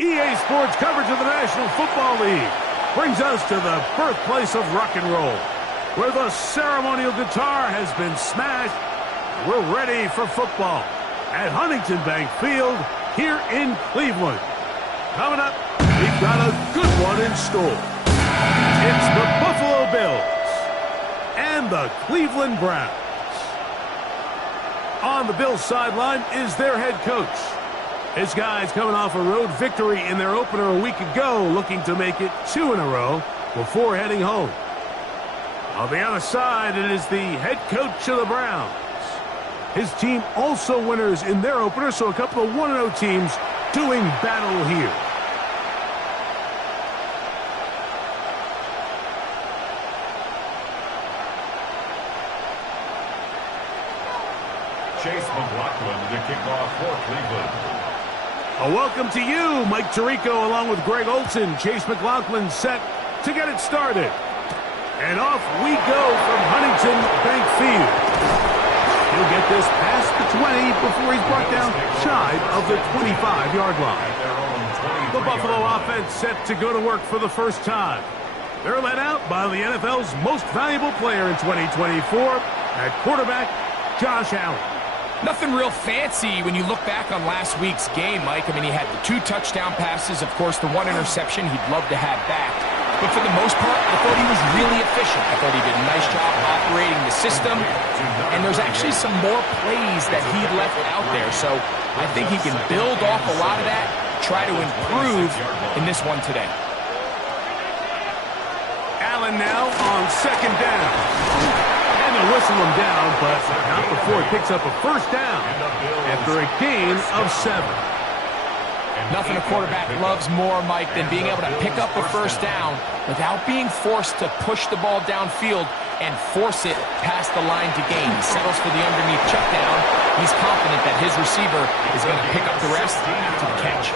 EA Sports coverage of the National Football League brings us to the birthplace of rock and roll, where the ceremonial guitar has been smashed. We're ready for football at Huntington Bank Field here in Cleveland. Coming up, we've got a good one in store. It's the Buffalo Bills and the Cleveland Browns. On the Bills sideline is their head coach. This guy's coming off a road victory in their opener a week ago, looking to make it 2 in a row before heading home. On the other side, it is the head coach of the Browns. His team also winners in their opener, so a couple of 1-0 teams doing battle here. Chase McLaughlin to kick off for Cleveland. A welcome to you, Mike Tirico, along with Greg Olson. Chase McLaughlin set to get it started. And off we go from Huntington Bank Field. He'll get this past the 20 before he's brought down shy of the 25-yard line. The Buffalo offense set to go to work for the first time. They're led out by the NFL's most valuable player in 2024 at quarterback, Josh Allen. Nothing real fancy when you look back on last week's game, Mike. I mean, he had the 2 touchdown passes, of course, the 1 interception he'd love to have back. But for the most part, I thought he was really efficient. I thought he did a nice job operating the system. And there's actually some more plays that he left out there. So I think he can build off a lot of that, try to improve in this one today. Allen now on second down. And they'll whistle him down, but not before he picks up a first down after a gain of 7. Nothing a quarterback loves more, Mike, than being able to pick up a first down without being forced to push the ball downfield and force it past the line to gain. He settles for the underneath check down. He's confident that his receiver is going to pick up the rest after the catch.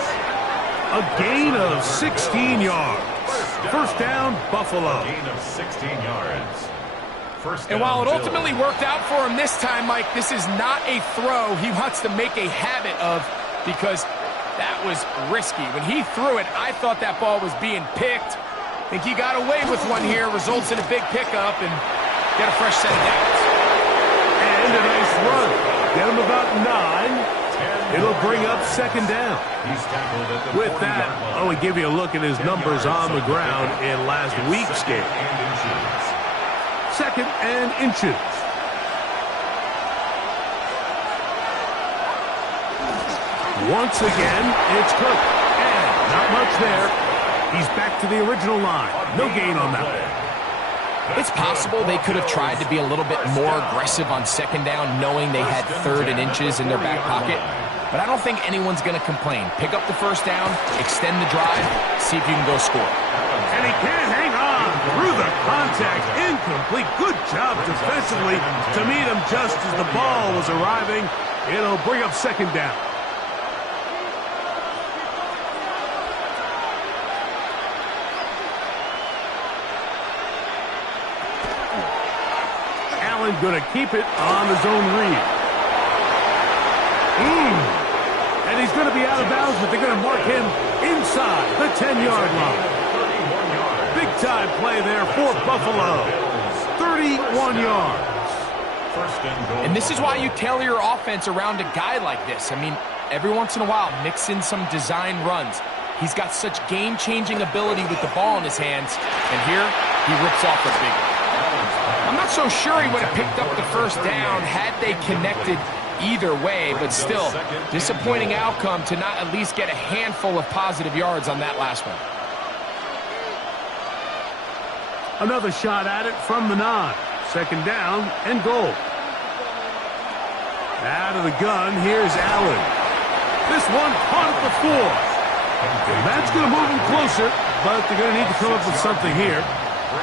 A gain of 16 yards. First down, Buffalo. Gain of 16 yards. And while it ultimately worked out for him this time, Mike, this is not a throw he wants to make a habit of, because that was risky. When he threw it, I thought that ball was being picked. I think he got away with one here, results in a big pickup, and get a fresh set of downs. And a nice run. Get him about 9. It'll bring up second down. With that, we give you a look at his numbers on the ground in last week's game. Second and inches. Once again, it's Cook. And not much there. He's back to the original line. No gain on that one. It's possible they could have tried to be a little bit more aggressive on second down, knowing they had third and inches in their back pocket. But I don't think anyone's going to complain. Pick up the first down, extend the drive, see if you can go score. And he can't hang on through the contact. Incomplete. Good job defensively to meet him just as the ball was arriving. It'll bring up second down. Allen going to keep it on the zone read. And he's going to be out of bounds, but they're going to mark him inside the 10-yard line. Big-time play there for Buffalo. 31 yards. And this is why you tailor your offense around a guy like this. I mean, every once in a while, mix in some design runs. He's got such game-changing ability with the ball in his hands, and here he rips off a big one. I'm not so sure he would have picked up the first down had they connected either way, but still, disappointing outcome to not at least get a handful of positive yards on that last one. Another shot at it from the 9. Second down and goal. Out of the gun, here's Allen. This one caught at the 4. And that's going to move him closer, but they're going to need to come up with something here.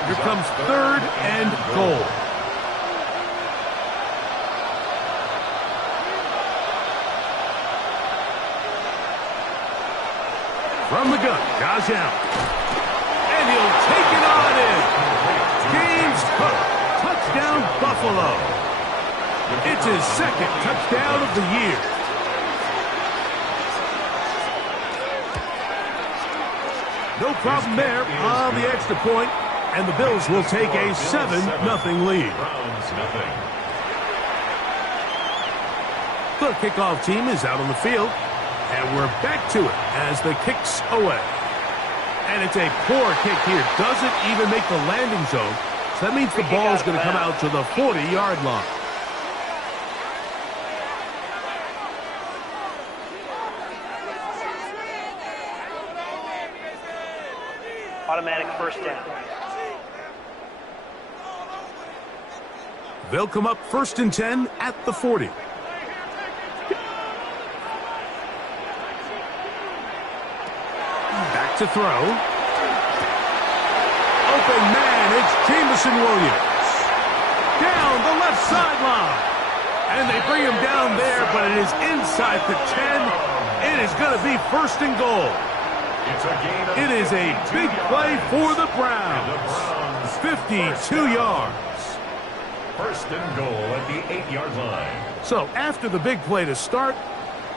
Here comes third and goal. From the gun, Josh Allen. And he'll take it on in. James Cook, touchdown Buffalo. It's his second touchdown of the year. No problem there on the extra point, and the Bills will take a 7-0 lead. Browns nothing. The kickoff team is out on the field, and we're back to it as the kick's away. And it's a poor kick here. Doesn't even make the landing zone. So that means the ball is going to come out to the 40-yard line. Automatic first down. They'll come up 1st and 10 at the 40. Back to throw. Open man, it's Jameson Williams. Down the left sideline. And they bring him down there, but it is inside the 10. It is going to be 1st and goal. It is a big play for the Browns. 52 yards. 1st and goal at the 8-yard line. So after the big play to start,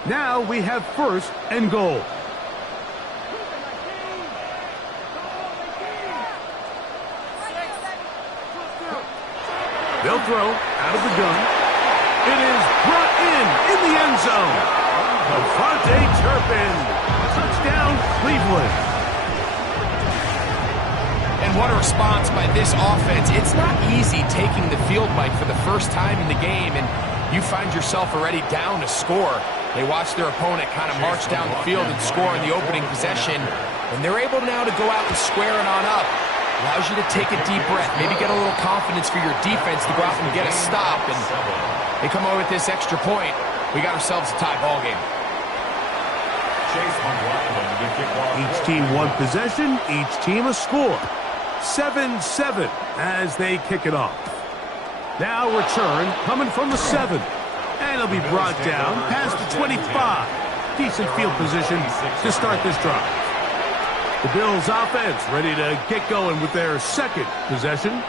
now we have 1st and goal. They'll throw out of the gun. It is brought in the end zone. Devontae Turpin. Touchdown, Cleveland. And what a response by this offense. It's not easy taking the field, Mike, for the first time in the game, and you find yourself already down to score. They watch their opponent kind of march down the field and score in the opening possession, and they're able now to go out and square it on up. Allows you to take a deep breath, maybe get a little confidence for your defense to go out and get a stop, and they come over with this extra point. We got ourselves a tie ball game. Each team one possession, each team a score. 7-7 as they kick it off. Now return coming from the 7. And it'll be brought down past the 25. Decent field position to start this drive. The Bills offense ready to get going with their 2nd possession.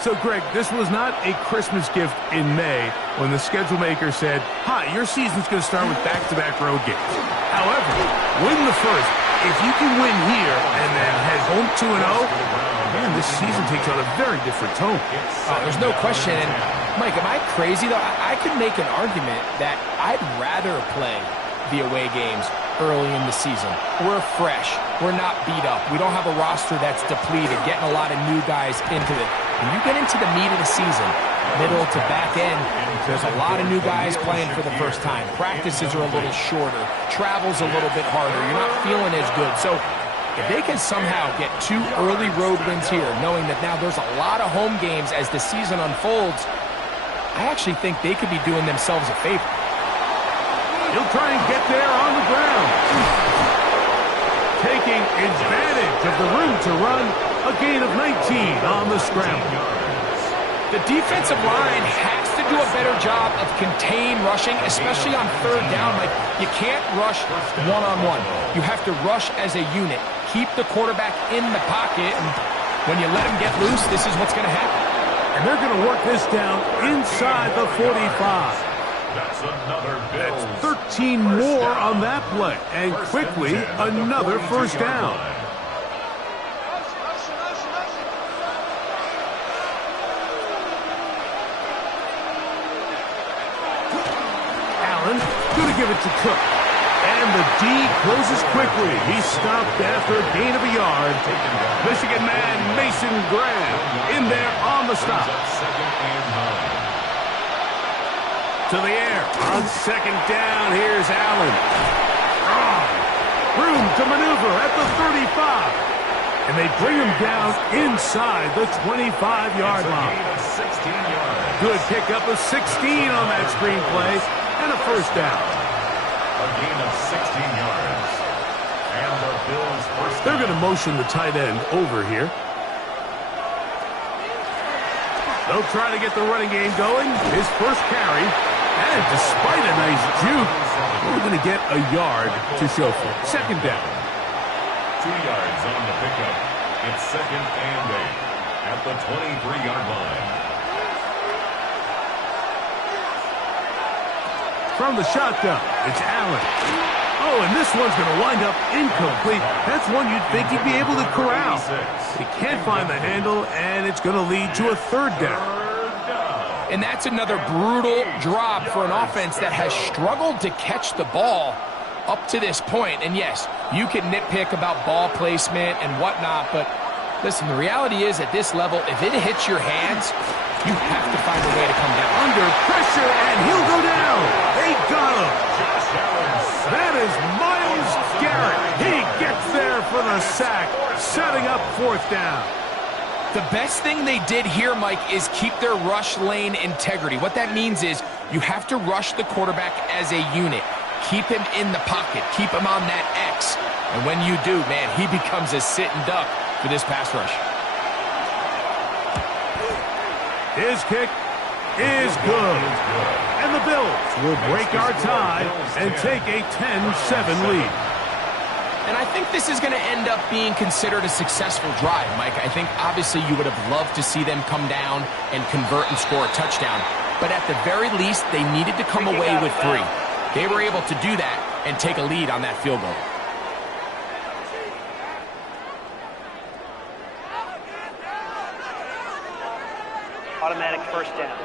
So, Greg, this was not a Christmas gift in May when the schedule maker said, hi, your season's going to start with back-to-back road games. However, win the first. If you can win here and then head home 2-0, man, this season takes on a very different tone. There's no question. And, Mike, am I crazy, though? I could make an argument that I'd rather play the away games early in the season. We're fresh. We're not beat up. We don't have a roster that's depleted, getting a lot of new guys into it. When you get into the meat of the season, middle to back end, there's a lot of new guys playing for the first time. Practices are a little shorter. Travel's a little bit harder. You're not feeling as good. So if they can somehow get 2 early road wins here, knowing that now there's a lot of home games as the season unfolds, I actually think they could be doing themselves a favor. He'll try and get there on the ground. Taking advantage of the room to run, a gain of 19 on the scramble. The defensive line has to do a better job of contain rushing, especially on 3rd down. Like, you can't rush one-on-one. You have to rush as a unit. Keep the quarterback in the pocket, and when you let him get loose, this is what's going to happen. And they're going to work this down inside the 45. That's another Bills. That's 13 more on that play. And quickly, another 1st down. Allen going to give it to Cook. And the D closes quickly. He's stopped after a gain of a yard. Michigan man Mason Graham in there on the stop. To the air on 2nd down. Here's Allen. Room to maneuver at the 35. And they bring him down inside the 25-yard line. Good pickup of 16 on that screenplay and a 1st down. A gain of 16 yards. And the Bills' 1st down. They're going to motion the tight end over here. They'll try to get the running game going. His first carry. And despite a nice juke, we're going to get a yard to show for it. 2nd down. 2 yards on the pickup. It's 2nd and 8 at the 23-yard line. From the shotgun, it's Allen. Oh, and this one's going to wind up incomplete. That's one you'd think he'd be able to corral. He can't find the handle, and it's going to lead to a third down. And that's another brutal drop for an offense that has struggled to catch the ball up to this point. And yes, you can nitpick about ball placement and whatnot, but listen, the reality is at this level, if it hits your hands, you have to find a way to come down. Under pressure, and he'll go down. They got him. That is Myles Garrett. He gets there for the sack, setting up fourth down. The best thing they did here, Mike, is keep their rush lane integrity. What that means is you have to rush the quarterback as a unit. Keep him in the pocket. Keep him on that X. And when you do, man, he becomes a sitting duck for this pass rush. His kick is good. And the Bills will break our tie and take a 10-7 lead. And I think this is going to end up being considered a successful drive, Mike. I think obviously you would have loved to see them come down and convert and score a touchdown. But at the very least, they needed to come away with 3. They were able to do that and take a lead on that field goal. Automatic first down.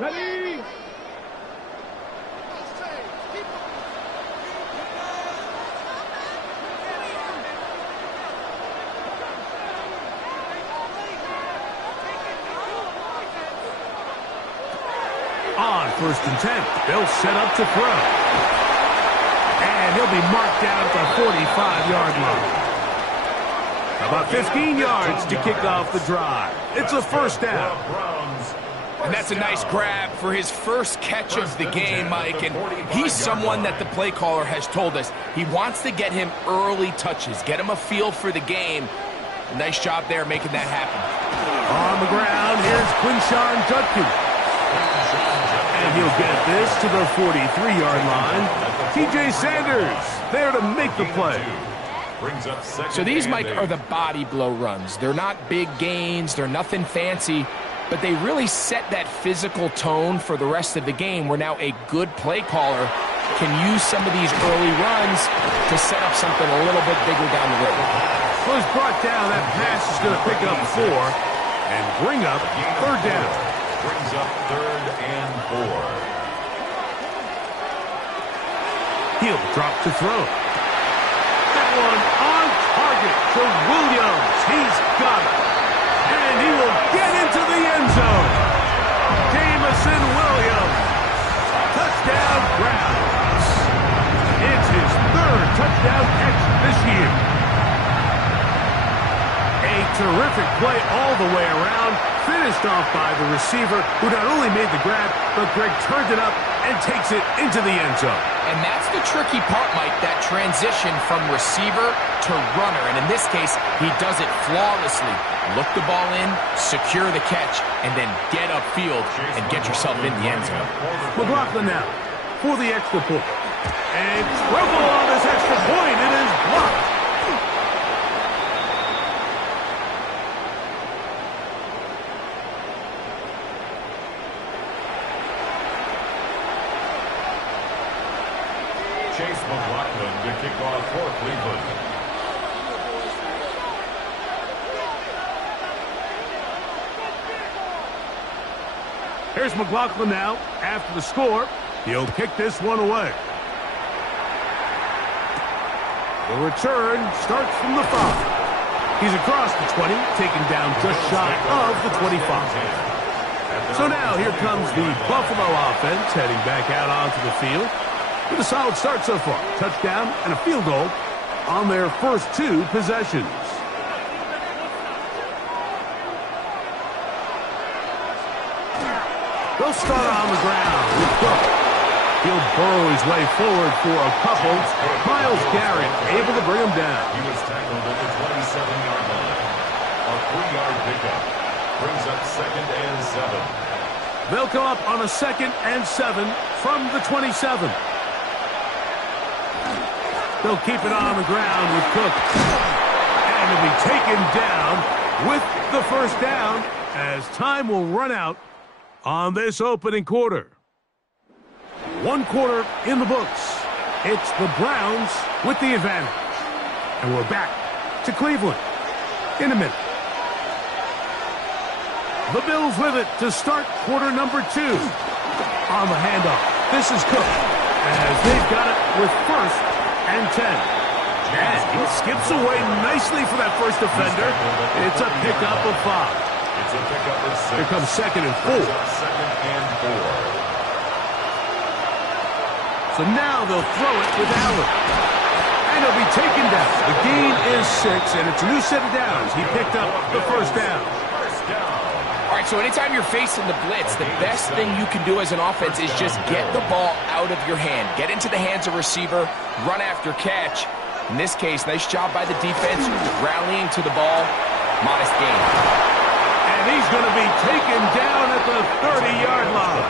Ready? On 1st and 10, they'll set up to throw. And he'll be marked down at the 45-yard line. About 15 yards to kick off the drive. It's a first down. And that's a nice grab for his first catch of the game, Mike. And he's someone that the play caller has told us he wants to get him early touches, get him a feel for the game. Nice job there making that happen. On the ground, here's Quinshawn Judkins. And he'll get this to the 43-yard line. TJ Sanders there to make the play. So these, Mike, are the body blow runs. They're not big gains. They're nothing fancy. But they really set that physical tone for the rest of the game where now a good play caller can use some of these early runs to set up something a little bit bigger down the road. So he's brought down. That pass is going to pick up 4 and bring up third down. Brings up 3rd and 4. He'll drop to throw. That one on target to Williams. He's got it. And he will get into the end zone. Jameson Williams. Touchdown Browns. It's his 3rd touchdown catch this year. A terrific play all the way around. Finished off by the receiver, who not only made the grab, but Greg turned it up and takes it into the end zone. And that's the tricky part, Mike, that transition from receiver to runner. And in this case, he does it flawlessly. Look the ball in, secure the catch, and then get upfield and get yourself in the end zone. McLaughlin now for the extra point. And trouble on this extra point. It is blocked. Chase McLaughlin to kick off for Cleveland. Here's McLaughlin now after the score. He'll kick this one away. The return starts from the 5. He's across the 20, taken down just shy of the 25. So now here comes the Buffalo offense heading back out onto the field. With a solid start so far. Touchdown and a field goal on their first 2 possessions. They'll start on the ground with Cook. He'll burrow his way forward for a couple. Myles Garrett able to bring him down. He was tackled at the 27-yard line. A 3-yard pickup brings up 2nd and 7. They'll come up on a 2nd and 7 from the 27. They'll keep it on the ground with Cook. And he'll be taken down with the first down as time will run out on this opening quarter. One quarter in the books. It's the Browns with the advantage. And we're back to Cleveland in a minute. The Bills with it to start quarter number 2. On the handoff, this is Cook, as they've got it with 1st and 10. And he skips away nicely for that first defender. It's a pickup of 5. It's a pickup of 6. Here comes 2nd and 4. 2nd and 4. So now they'll throw it with Allen. And he'll be taken down. The gain is 6, and it's a new set of downs. He picked up the first down. All right, so anytime you're facing the blitz, the best thing you can do as an offense is just get the ball out of your hand. Get into the hands of receiver, run after catch. In this case, nice job by the defense, rallying to the ball. Modest gain. And he's going to be taken down at the 30-yard line.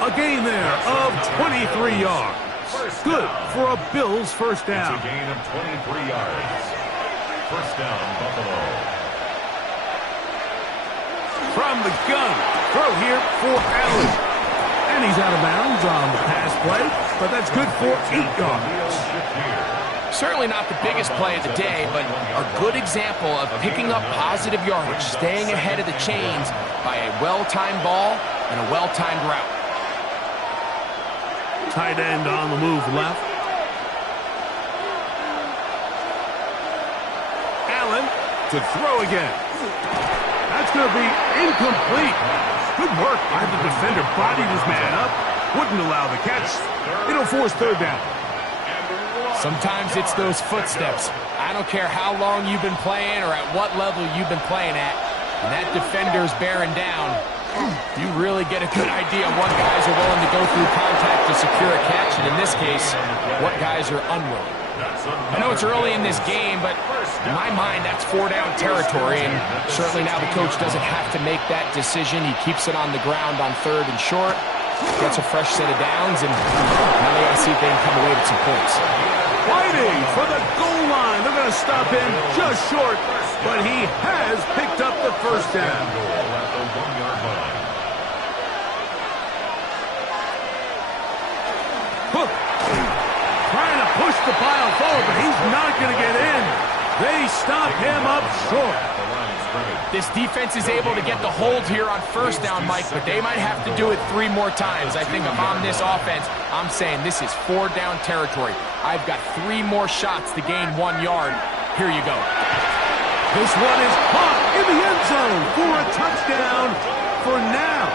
A gain there of 23 yards. Good for a Bills first down. It's a gain of 23 yards. First down, Buffalo. From the gun, throw here for Allen. And he's out of bounds on the pass play, but that's good for 8 yards. Certainly not the biggest play of the day, but a good example of picking up positive yardage, staying ahead of the chains by a well-timed ball and a well-timed route. Tight end on the move left. Allen to throw again. That's going to be incomplete. Good work by the defender. Bodied his man up. Wouldn't allow the catch. It'll force 3rd down. Sometimes it's those footsteps. I don't care how long you've been playing or at what level you've been playing at. When that defender's bearing down, you really get a good idea of what guys are willing to go through contact to secure a catch, and in this case, what guys are unwilling. I know it's early in this game, but in my mind, that's 4-down territory, and certainly now the coach doesn't have to make that decision. He keeps it on the ground on 3rd and short, gets a fresh set of downs, and now they got to see if they can come away with some points. Fighting for the goal line. They're going to stop him just short, but he has picked up the first down. Hook trying to push the pile forward, but he's not going to get in. They stop him up short. This defense is able to get the hold here on first down, Mike, but they might have to do it 3 more times. I think if I'm this offense, I'm saying this is 4-down territory. I've got 3 more shots to gain 1 yard. Here you go. This one is caught in the end zone for a touchdown for now.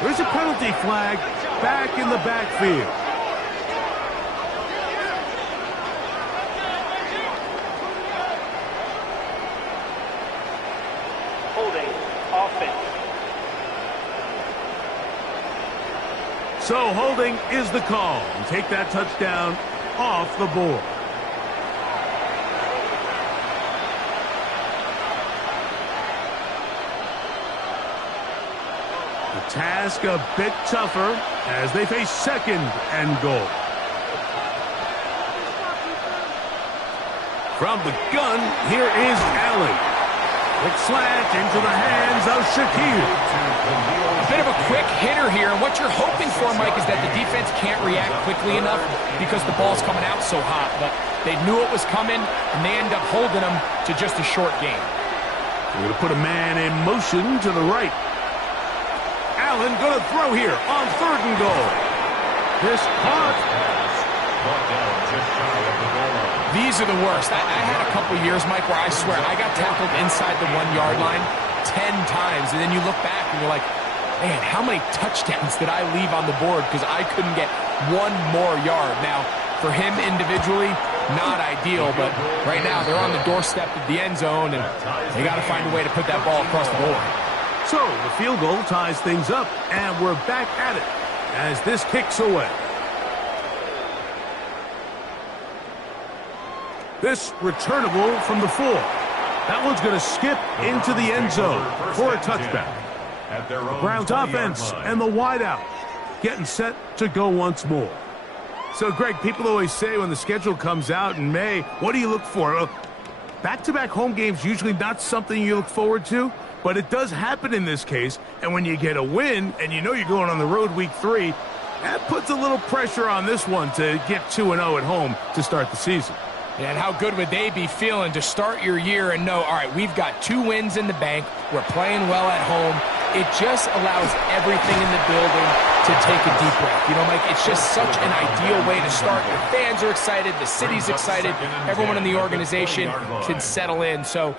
There's a penalty flag back in the backfield. So holding is the call. And take that touchdown off the board. The task a bit tougher as they face 2nd and goal. From the gun, here is Allen. Quick slant into the hands of Shakir. A bit of a quick hitter here, and what you're hoping for, Mike, is that the defense can't react quickly enough because the ball's coming out so hot. But they knew it was coming, and they end up holding them to just a short game. They're going to put a man in motion to the right. Allen going to throw here on 3rd and goal. This caught. These are the worst. I had a couple years, Mike, where I swear I got tackled inside the 1-yard line 10 times, and then you look back and you're like, man, how many touchdowns did I leave on the board because I couldn't get 1 more yard? Now, for him individually, not ideal, but right now they're on the doorstep of the end zone, and they got to find a way to put that ball across the goal line. So the field goal ties things up, and we're back at it as this kicks away. This returnable from the 4. That one's going to skip into the end zone for a touchback. The Browns offense and the wideout getting set to go once more. So, Greg, people always say when the schedule comes out in May, what do you look for? Back-to-back home games usually not something you look forward to, but it does happen in this case. And when you get a win and you know you're going on the road week 3, That puts a little pressure on this one to get 2-0 at home to start the season. And how good would they be feeling to start your year and know, all right, we've got 2 wins in the bank. We're playing well at home. It just allows everything in the building to take a deep breath. You know, Mike, it's just such an ideal way to start. Your fans are excited. The city's excited. Everyone in the organization can settle in. So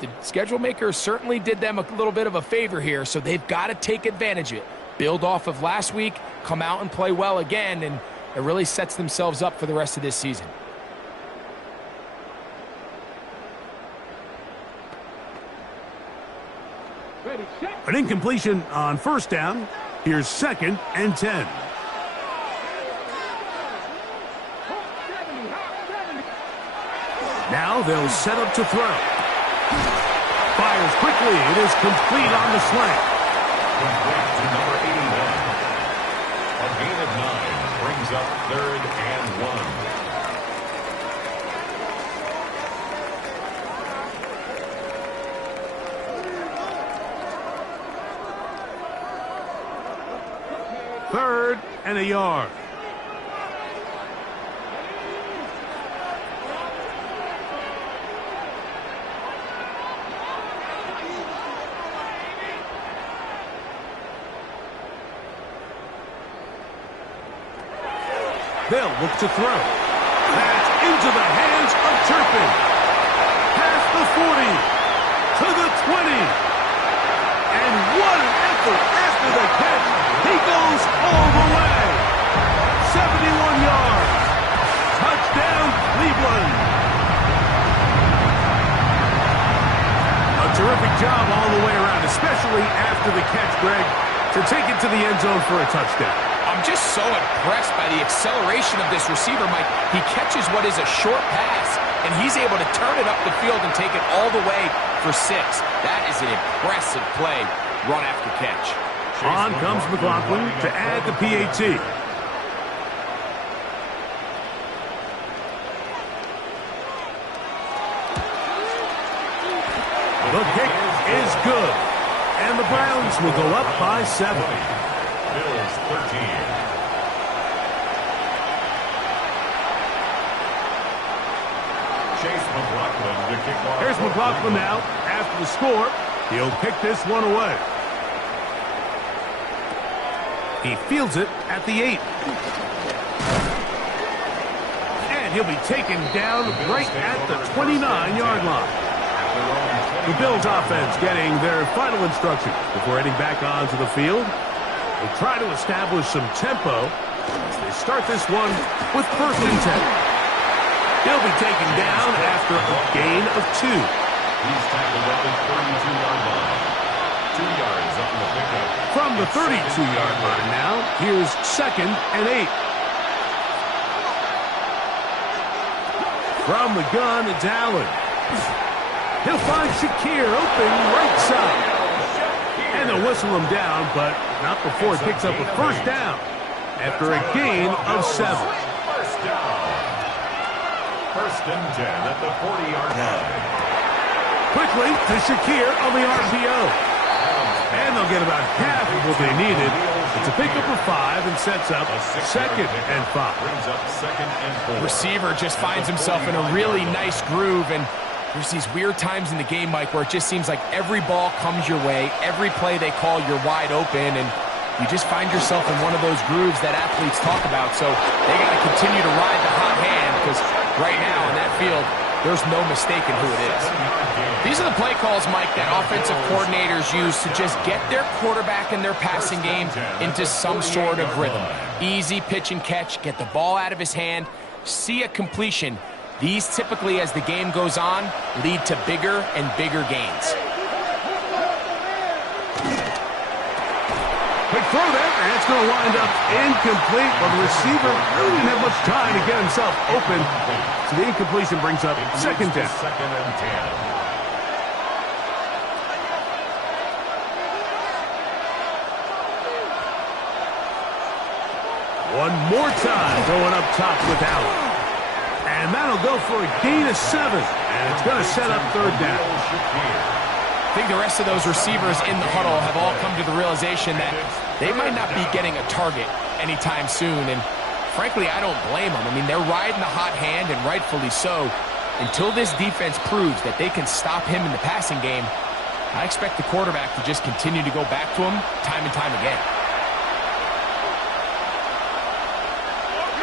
the schedule makers certainly did them a little bit of a favor here, so they've got to take advantage of it. Build off of last week, come out and play well again, and it really sets themselves up for the rest of this season. An incompletion on first down. Here's 2nd and 10. Now they'll set up to throw. Fires quickly. It is complete on the slant. Complete to number 81. A gain of 9 brings up 3rd and 1. Third and a yard. They'll look to throw. That's into the hands of Turpin. Past the 40 to the 20. And what an effort after the catch. He goes all the way. 71 yards. Touchdown, Cleveland. A terrific job all the way around, especially after the catch, Greg, to take it to the end zone for a touchdown. I'm just so impressed by the acceleration of this receiver, Mike. He catches what is a short pass, and he's able to turn it up the field and take it all the way for 6. That is an impressive play, run after catch. On comes McLaughlin to add the PAT. The kick is good, and the Browns will go up by 7. Bills 13. Chase McLaughlin to kick off. Here's McLaughlin now. After the score, he'll pick this one away. He fields it at the 8. And he'll be taken down right at the 29-yard line. The Bills offense getting their final instructions before heading back onto the field. They try to establish some tempo as they start this one with 1st and 10. He'll be taken down after a gain of 2. He's tackled at the 32-yard line. 2 yards on the pickup. From the 32-yard line now, here's 2nd and 8. From the gun, it's Allen. He'll find Shakir open right side. And they'll whistle him down, but not before he picks up a 1st down after a gain of 7. 1st down. 1st and 10 at the 40-yard line. Quickly to Shakir on the RPO. And they'll get about half of what they needed. It's a pickup of 5 and sets up 2nd and 5. Brings up 2nd and 4. Receiver just finds himself in a really nice groove, and there's these weird times in the game, Mike, where it just seems like every ball comes your way, every play they call, you're wide open, and you just find yourself in one of those grooves that athletes talk about. So they got to continue to ride the hot hand, because right now in that field, there's no mistaking who it is. These are the play calls, Mike, that offensive coordinators use to just get their quarterback and their passing game into some sort of rhythm. Easy pitch and catch, get the ball out of his hand, see a completion. These typically, as the game goes on, lead to bigger and bigger gains. Quick throw there, and it's going to wind up incomplete. Well, the receiver really didn't have much time to get himself open. So the incompletion brings up 2nd down. 2nd and 10. One more time, going up top with Allen. And that'll go for a gain of 7. And it's going to set up 3rd down. I think the rest of those receivers in the huddle have all come to the realization that they might not be getting a target anytime soon, and frankly, I don't blame them. I mean, they're riding the hot hand, and rightfully so. Until this defense proves that they can stop him in the passing game, I expect the quarterback to just continue to go back to him time and time again.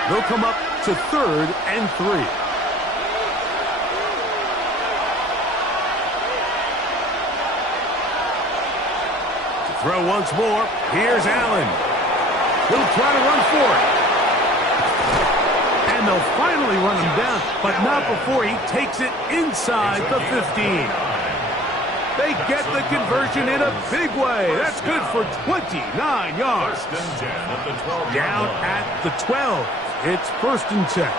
They'll come up to 3rd and 3. Throw once more. Here's Allen. He'll try to run for it. And they'll finally run him down, but not before he takes it inside the 15. They get the conversion in a big way. That's good for 29 yards. Down at the 12. It's 1st and 10.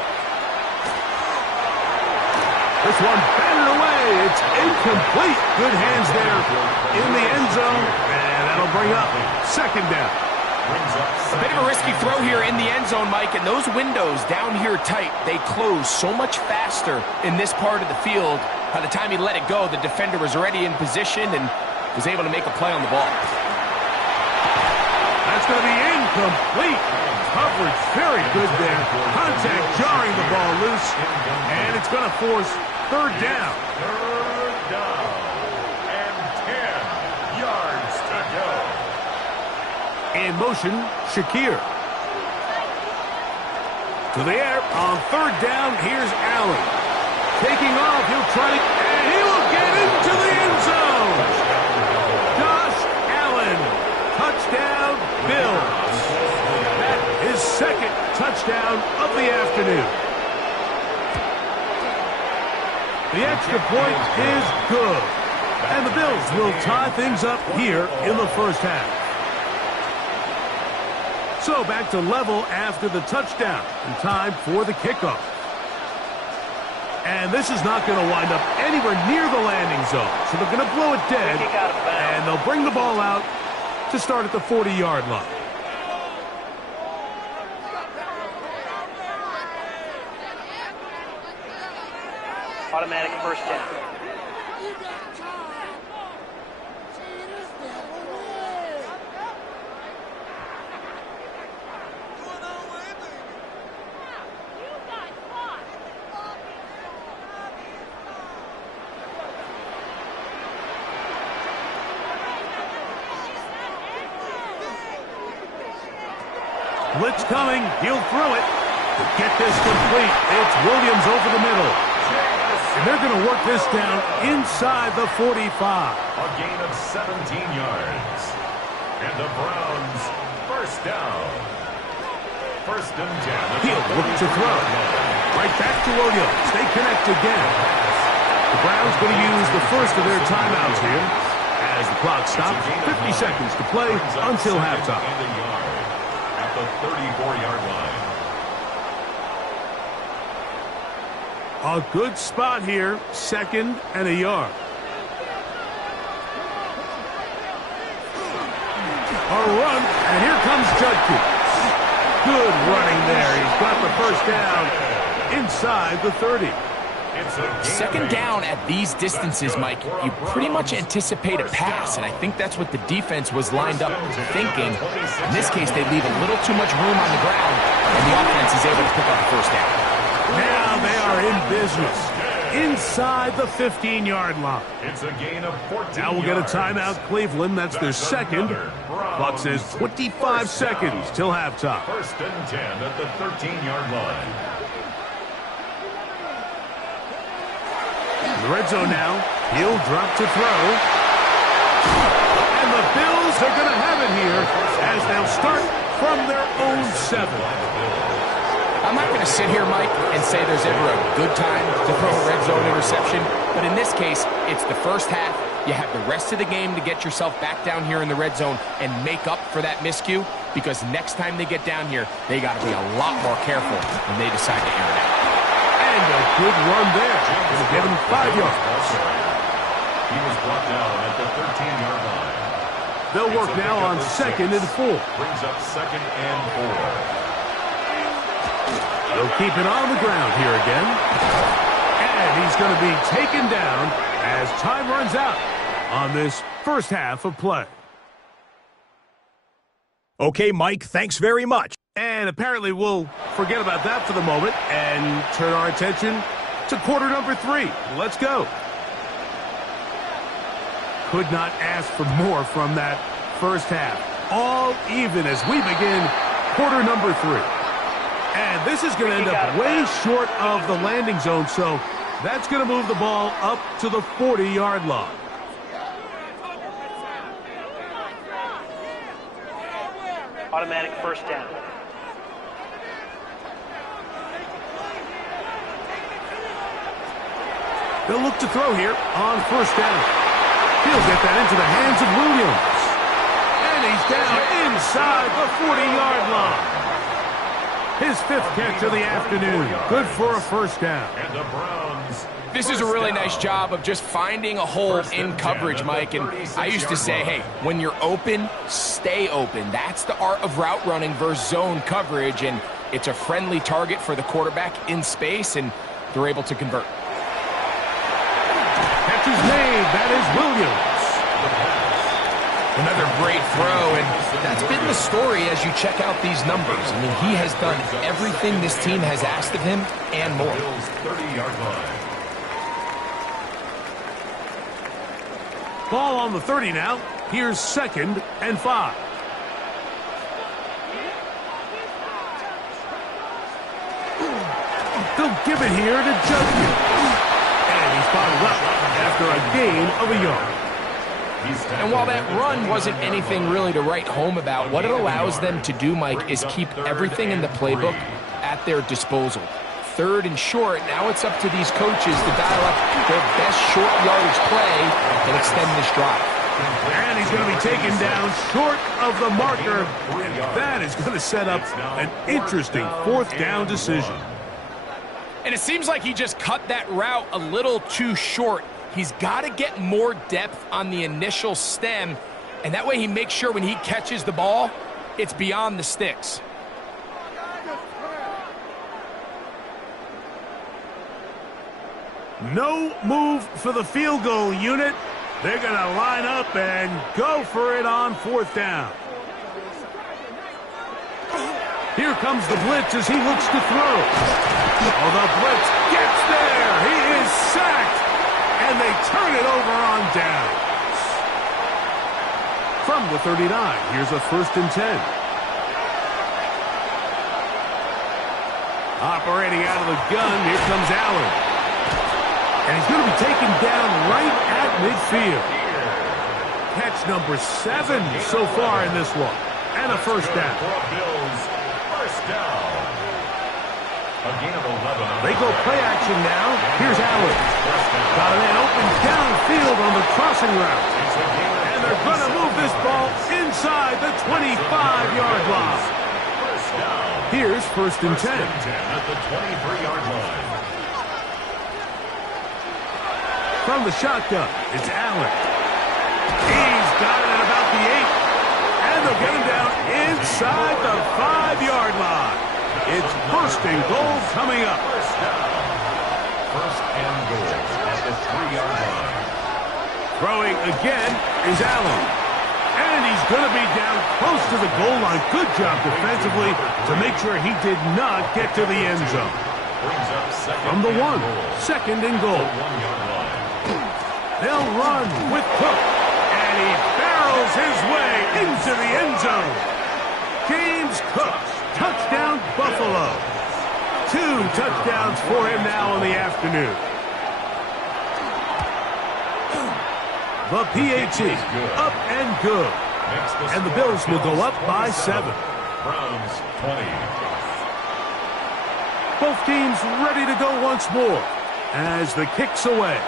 This one batted away. It's incomplete. Good hands there in the end zone. And that'll bring up 2nd down. A bit of a risky throw here in the end zone, Mike, and those windows down here tight, they close so much faster in this part of the field. By the time he let it go, the defender was already in position and was able to make a play on the ball. That's going to be incomplete. Coverage very good there. Contact jarring the ball loose, and it's going to force 3rd down. 3rd down and 10 yards to go. In motion, Shakir. To the air on 3rd down. Here's Allen. Taking off, he'll try to, and he will get into the end zone. Josh Allen. Touchdown, Bills. That is 2nd touchdown of the afternoon. The extra point is good. And the Bills will tie things up here in the 1st half. So back to level after the touchdown, and time for the kickoff. And this is not going to wind up anywhere near the landing zone, so they're going to blow it dead, and they'll bring the ball out to start at the 40-yard line. Automatic 1st down. Blitz coming. He'll throw it. To get this complete, it's Williams over the middle. And they're going to work this down inside the 45. A gain of 17 yards. And the Browns 1st down. 1st and 10. He'll look to throw. Right back to Williams. They connect again. The Browns going to use the first of their timeouts here. As the clock stops, 50 seconds to play until halftime. At the 34-yard line. A good spot here, 2nd and a yard. A run, and here comes Judkins. Good running there. He's got the 1st down inside the 30. 2nd down at these distances, Mike, you pretty much anticipate a pass, and I think that's what the defense was lined up thinking. In this case, they leave a little too much room on the ground, and the offense is able to pick up the 1st down. Now they are in business inside the 15-yard line. It's a gain of 14 Now we'll get a timeout, Cleveland. That's their 2nd. Clock says 25 seconds till halftime. 1st and 10 at the 13-yard line. In the red zone now. He'll drop to throw. And the Bills are going to have it here as they'll start from their own 7. I'm not going to sit here, Mike, and say there's ever a good time to throw a red zone interception, but in this case, it's the 1st half. You have the rest of the game to get yourself back down here in the red zone and make up for that miscue, because next time they get down here, they got to be a lot more careful when they decide to air it out. And a good run there. Going to give him 5 yards. He was brought down at the 13-yard line. They'll work now on 2nd and 4. Brings up 2nd and 4. They'll keep it on the ground here again. And he's going to be taken down as time runs out on this 1st half of play. Okay, Mike, thanks very much. And apparently we'll forget about that for the moment and turn our attention to quarter number 3. Let's go. Could not ask for more from that first half. All even as we begin quarter number 3. And this is going to end up way short of the landing zone, so that's going to move the ball up to the 40-yard line. Automatic first down. They'll look to throw here on first down. He'll get that into the hands of Williams. And he's down inside the 40-yard line. His 5th catch of the afternoon. Good for a first down. And the Browns. This is a really nice job of just finding a hole in coverage, Mike. And I used to say, hey, when you're open, stay open. That's the art of route running versus zone coverage. And it's a friendly target for the quarterback in space, and they're able to convert. Catch is made. That is Williams. Another great throw, and that's been the story as you check out these numbers. I mean, he has done everything this team has asked of him and more. 30-yard line. Ball on the 30 now. Here's 2nd and 5. They'll give it here to Judkins. And he's followed up after a gain of a yard. And while that run wasn't anything really to write home about, what it allows them to do, Mike, is keep everything in the playbook at their disposal. 3rd and short, now it's up to these coaches to dial up their best short yardage play and extend this drive. And he's going to be taken down short of the marker. And that is going to set up an interesting 4th down decision. And it seems like he just cut that route a little too short. He's got to get more depth on the initial stem, and that way he makes sure when he catches the ball, it's beyond the sticks. No move for the field goal unit. They're going to line up and go for it on 4th down. Here comes the blitz as he looks to throw. Oh, the blitz gets there. He is sacked. And they turn it over on downs. From the 39, here's a 1st and 10. Operating out of the gun, here comes Allen. And he's going to be taken down right at midfield. Catch number 7 so far in this one. And a 1st down. Bills, 1st down. A gain of 11. They go play action now. Here's Allen. Got a man open downfield on the crossing route. And they're going to move this ball inside the 25-yard line. Here's 1st and 10. At the 23-yard line. From the shotgun, it's Allen. He's got it at about the 8. And they'll get him down inside the 5-yard line. It's 1st and goal coming up. 1st down. 1st and goal at the 3-yard line. Throwing again is Allen. And he's going to be down close to the goal line. Good job defensively to make sure he did not get to the end zone. Brings up 2nd From the and 1, goal. 2nd and goal. 1-yard line. They'll run with Cook. And he barrels his way into the end zone. James Cook. Touchdown, Buffalo. 2 touchdowns for him now in the afternoon. The PAT up and good. And the Bills will go up by 7. Browns 20. Both teams ready to go once more as the kick's away.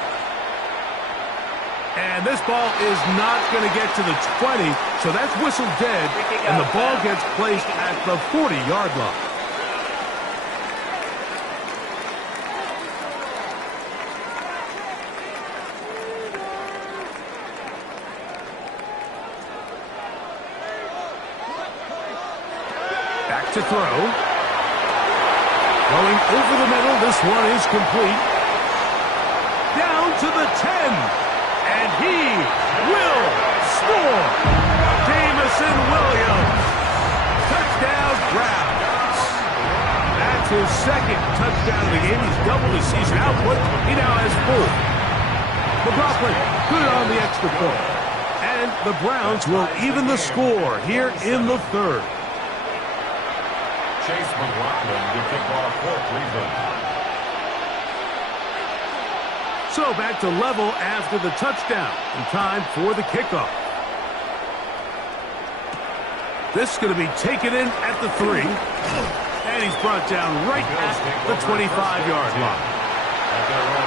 And this ball is not going to get to the 20, so that's whistled dead, and the ball gets placed at the 40-yard line. Back to throw. Going over the middle, this one is complete. Down to the 10. And he will score. Jamison Williams. Touchdown, Brown. second touchdown of the game. He's doubled his season output. He now has 4. McLaughlin good on the extra point. And the Browns will even the score here in the third. Chase McLaughlin to kick off for Cleveland. So back to level after the touchdown. And time for the kickoff. This is going to be taken in at the 3. And he's brought down right at the 25-yard line.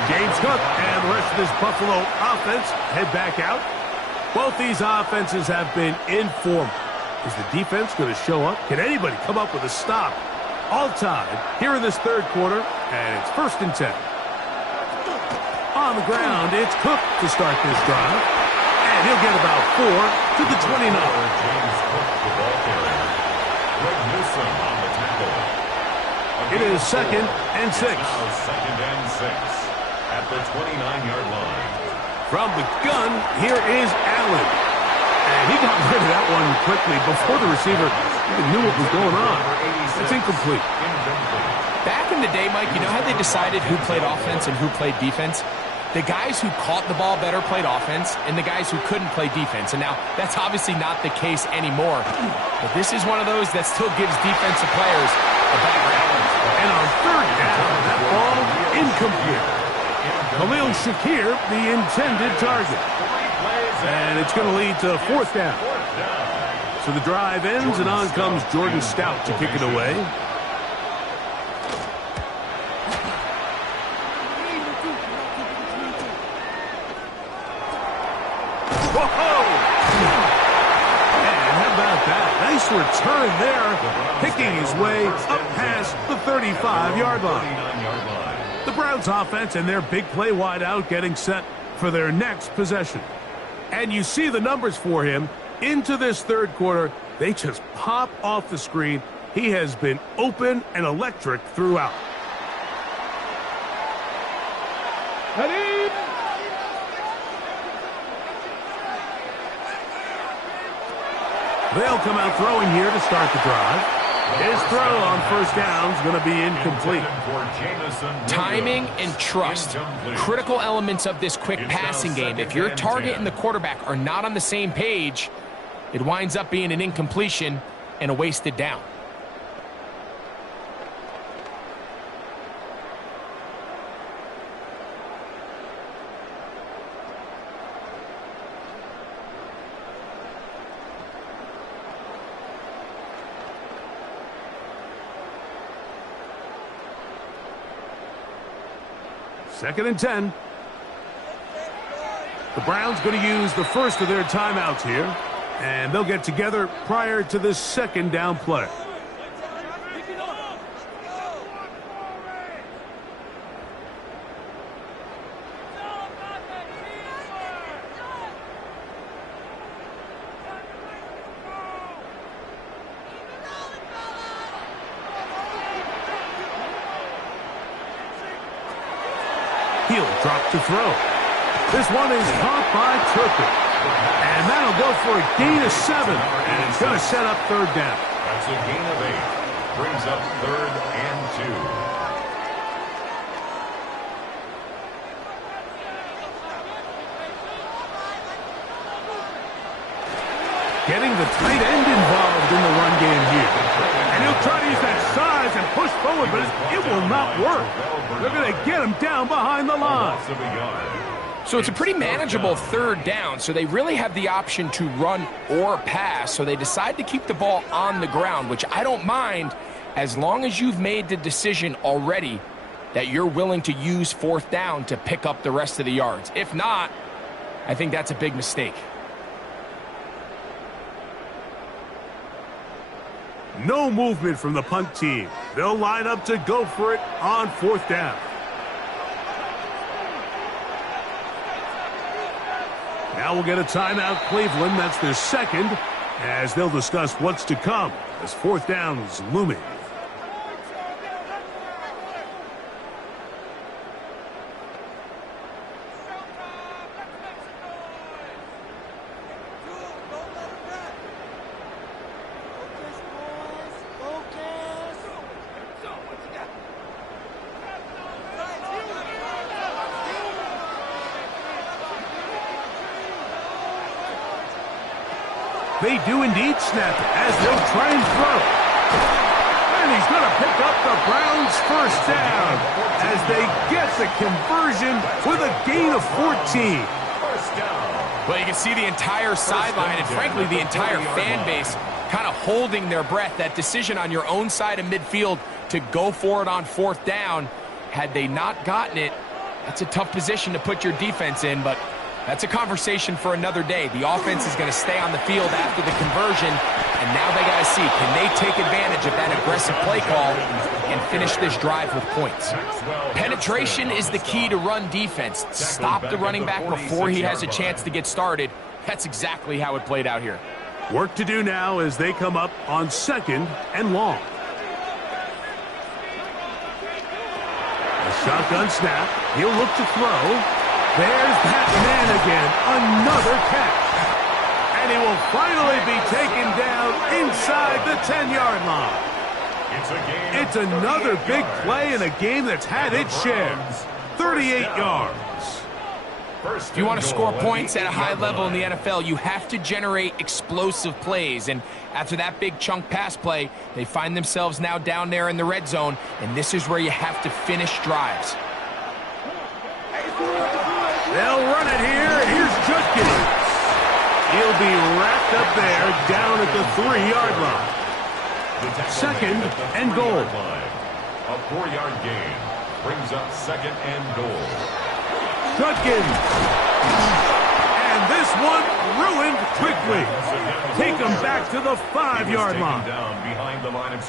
James Cook and the rest of this Buffalo offense head back out. Both these offenses have been informed. Is the defense going to show up? Can anybody come up with a stop? All tied here in this third quarter, and it's 1st and 10. On the ground, it's Cook to start this drive. And he'll get about 4 to the 29. James Cook, the ball carrier. Greg Newsom on the tackle. It is 2nd and 6. Now 2nd and 6 at the 29-yard line. From the gun, here is Allen. And he got rid of that one quickly before the receiver even knew what was going on. It's incomplete. Back in the day, Mike, you know how they decided who played offense and who played defense? The guys who caught the ball better played offense, and the guys who couldn't play defense. And now, that's obviously not the case anymore. But this is one of those that still gives defensive players a bad rap. And on 3rd down, that ball incomplete. Khalil Shakir, the intended target. And it's going to lead to 4th down. So the drive ends, and on comes Jordan Stout to kick it away. Whoa! And how about that? Nice return there, picking his way up past the 35-yard line. The Browns offense and their big play wideout getting set for their next possession. And you see the numbers for him into this third quarter. They just pop off the screen. He has been open and electric throughout. They'll come out throwing here to start the drive. His throw on 1st down is going to be incomplete. Timing and trust, critical elements of this quick passing game. If your target and the quarterback are not on the same page, it winds up being an incompletion and a wasted down. Second and 10. The Browns going to use the first of their timeouts here, and they'll get together prior to this 2nd down play. He'll drop to throw. This one is caught by Turpin. And that'll go for a gain of 7. And it's going to set up 3rd down. That's a gain of 8. Brings up 3rd and 2. Getting the tight end involved in the run game here. And he'll try to use that size and push forward, but it will not work. They're going to get him down behind the line. So it's a pretty manageable 3rd down, so they really have the option to run or pass, so they decide to keep the ball on the ground, which I don't mind as long as you've made the decision already that you're willing to use 4th down to pick up the rest of the yards. If not, I think that's a big mistake. No movement from the punt team. They'll line up to go for it on 4th down. Now we'll get a timeout, Cleveland. That's their 2nd, as they'll discuss what's to come as 4th down is looming. They do indeed snap it as they'll try and throw. And he's going to pick up the Browns' first down as they get the conversion with a gain of 14. Well, you can see the entire sideline and, frankly, the entire fan base kind of holding their breath. That decision on your own side of midfield to go for it on fourth down, had they not gotten it, that's a tough position to put your defense in, but that's a conversation for another day. The offense is going to stay on the field after the conversion, and now they got to see, can they take advantage of that aggressive play call and finish this drive with points? Penetration is the key to run defense. Stop the running back before he has a chance to get started. That's exactly how it played out here. Work to do now as they come up on 2nd and long. A shotgun snap. He'll look to throw. There's that man again. Another catch. And he will finally be taken down inside the 10-yard line. It's another big play in a game that's had its share. 38 yards. If you want to score points at a high level in the NFL, you have to generate explosive plays. And after that big chunk pass play, they find themselves now down there in the red zone, and this is where you have to finish drives. They'll run it here. Here's Judkins. He'll be wrapped up there down at the 3-yard line. 2nd and goal. A 4-yard gain brings up 2nd and goal. Judkins. And this one ruined quickly. Take them back to the 5-yard line.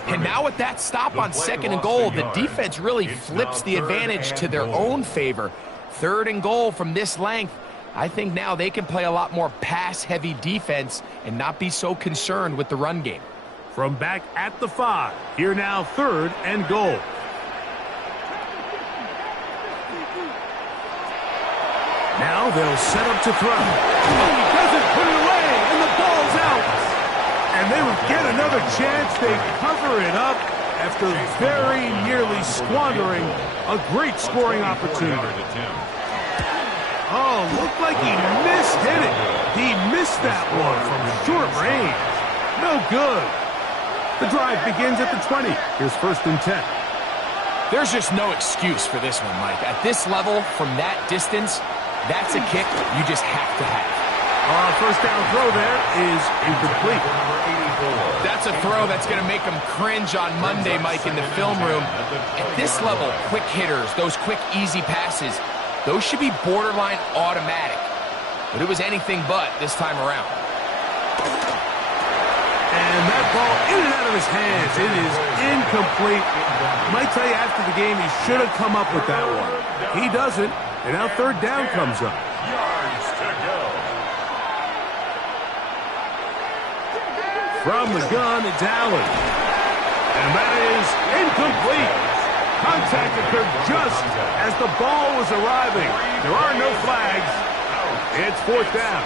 And now with that stop on 2nd and goal, the defense really flips the advantage to their own favor. 3rd and goal from this length. I think now they can play a lot more pass-heavy defense and not be so concerned with the run game. From back at the 5, here now 3rd and goal. Now they'll set up to throw. Oh, he doesn't put it away, and the ball's out. And they would get another chance. They cover it up after very nearly squandering a great scoring opportunity. Oh, looked like he mishit it. He missed that one from short range. No good. The drive begins at the 20. Here's 1st and 10. There's just no excuse for this one, Mike. At this level, from that distance, that's a kick you just have to have. First down throw there is incomplete. That's a throw that's going to make them cringe on Monday, Mike, in the film room. At this level, quick hitters, those quick, easy passes, those should be borderline automatic. But it was anything but this time around. And that ball in and out of his hands. It is incomplete. Might tell you after the game he should have come up with that one. He doesn't, and now 3rd down comes up. Yards to go. From the gun, it's Allen. And that is incomplete. Contact occurred just as the ball was arriving. There are no flags. It's 4th down.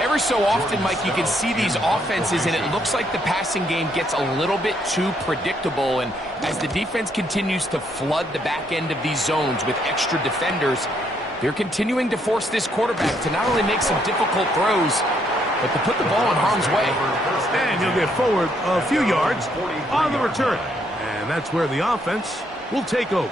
Every so often, Mike, you can see these offenses, and it looks like the passing game gets a little bit too predictable. And as the defense continues to flood the back end of these zones with extra defenders, they're continuing to force this quarterback to not only make some difficult throws, but to put the ball in harm's way. And he'll get forward a few yards on the return. And that's where the offense will take over.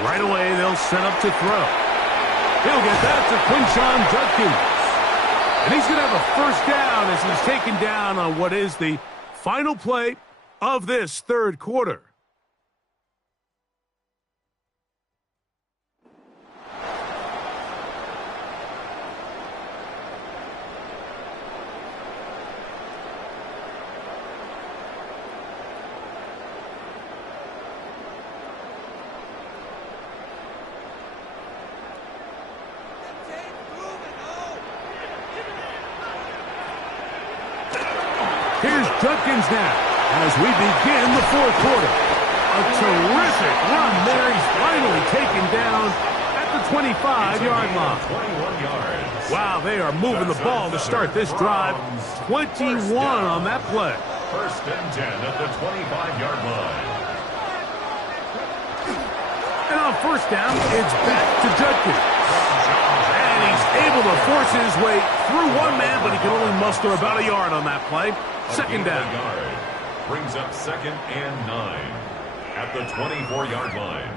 Right away, they'll set up to throw. He'll get that to Quinshon Judkins. And he's going to have a first down as he's taken down on what is the final play of this 3rd quarter. Here's Judkins now as we begin the fourth quarter. A terrific run there. He's finally taken down at the 25-yard line. 21 yards. Wow, they are moving the ball to start this drive. 21 on that play. First and 10 at the 25-yard line. And on first down, it's back to Judkins. And he's able to force his way through one man, but he can only muster about a yard on that play. Second down. Brings up second and 9 at the 24-yard line.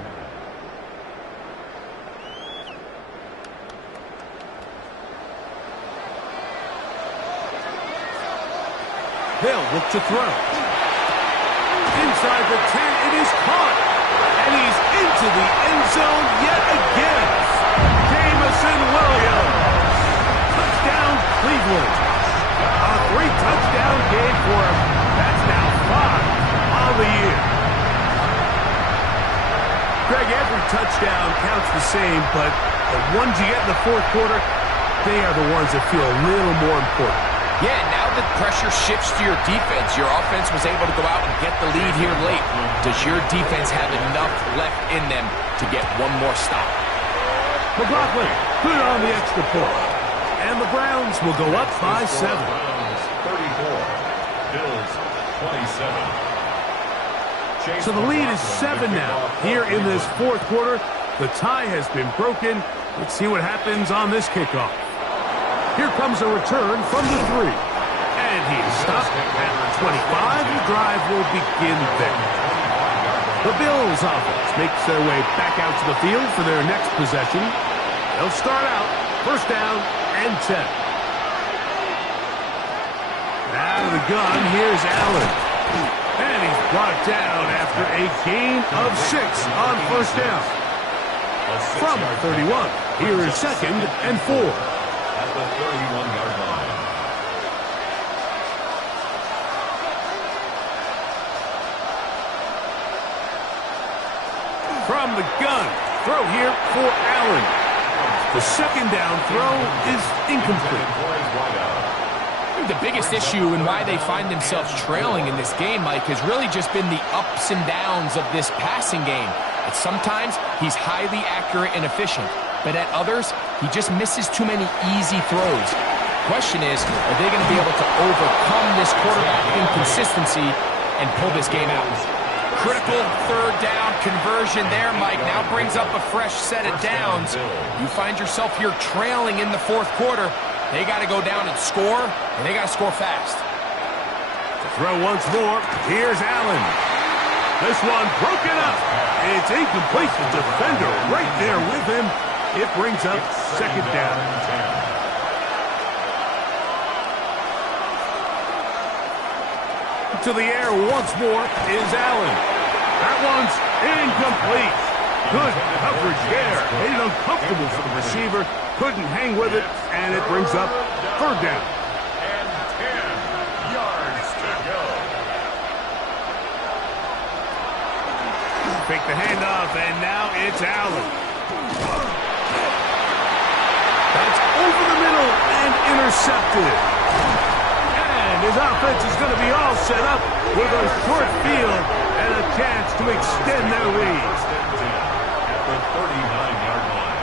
Hill look to throw. Inside the 10, it is caught. And he's into the end zone yet again. Jameson Williams. Touchdown, Cleveland. A 3-touchdown game for him. That's now 5 on the year. Greg, every touchdown counts the same, but the ones you get in the fourth quarter, they are the ones that feel a little more important. Yeah, now that pressure shifts to your defense, your offense was able to go out and get the lead here late. Does your defense have enough left in them to get one more stop? McLaughlin, good on the extra point. And the Browns will go up by 7. Browns 34, Bills 27. So the lead is 7 now. Here in this fourth quarter, the tie has been broken. Let's see what happens on this kickoff. Here comes a return from the 3. And he is stopped at 25. The drive will begin there. The Bills offense makes their way back out to the field for their next possession. They'll start out first down and 10. Out of the gun, here's Allen. And he's brought down after a gain of 6 on first down. From 31, here is second and 4. At the 31-yard line. From the gun, throw here for Allen. The second down throw is incomplete. I think the biggest issue and why they find themselves trailing in this game, Mike, has really just been the ups and downs of this passing game. And sometimes he's highly accurate and efficient, but at others, he just misses too many easy throws. Question is, are they going to be able to overcome this quarterback inconsistency and pull this game out? Critical third down conversion there, Mike. Now brings up a fresh set of downs. You find yourself here trailing in the fourth quarter. They got to go down and score, and they got to score fast. To throw once more, here's Allen. This one broken up. It's incomplete. The defender right there with him. It brings up second down. To the air once more is Allen. That one's incomplete. Good coverage there. Made it uncomfortable for the receiver. Couldn't hang with it, and it brings up third down. And 10 yards to go. Fake the handoff, and now it's Allen. That's over the middle and intercepted. And his offense is going to be all set up with a short field and a chance to extend their lead. At the 39-yard line.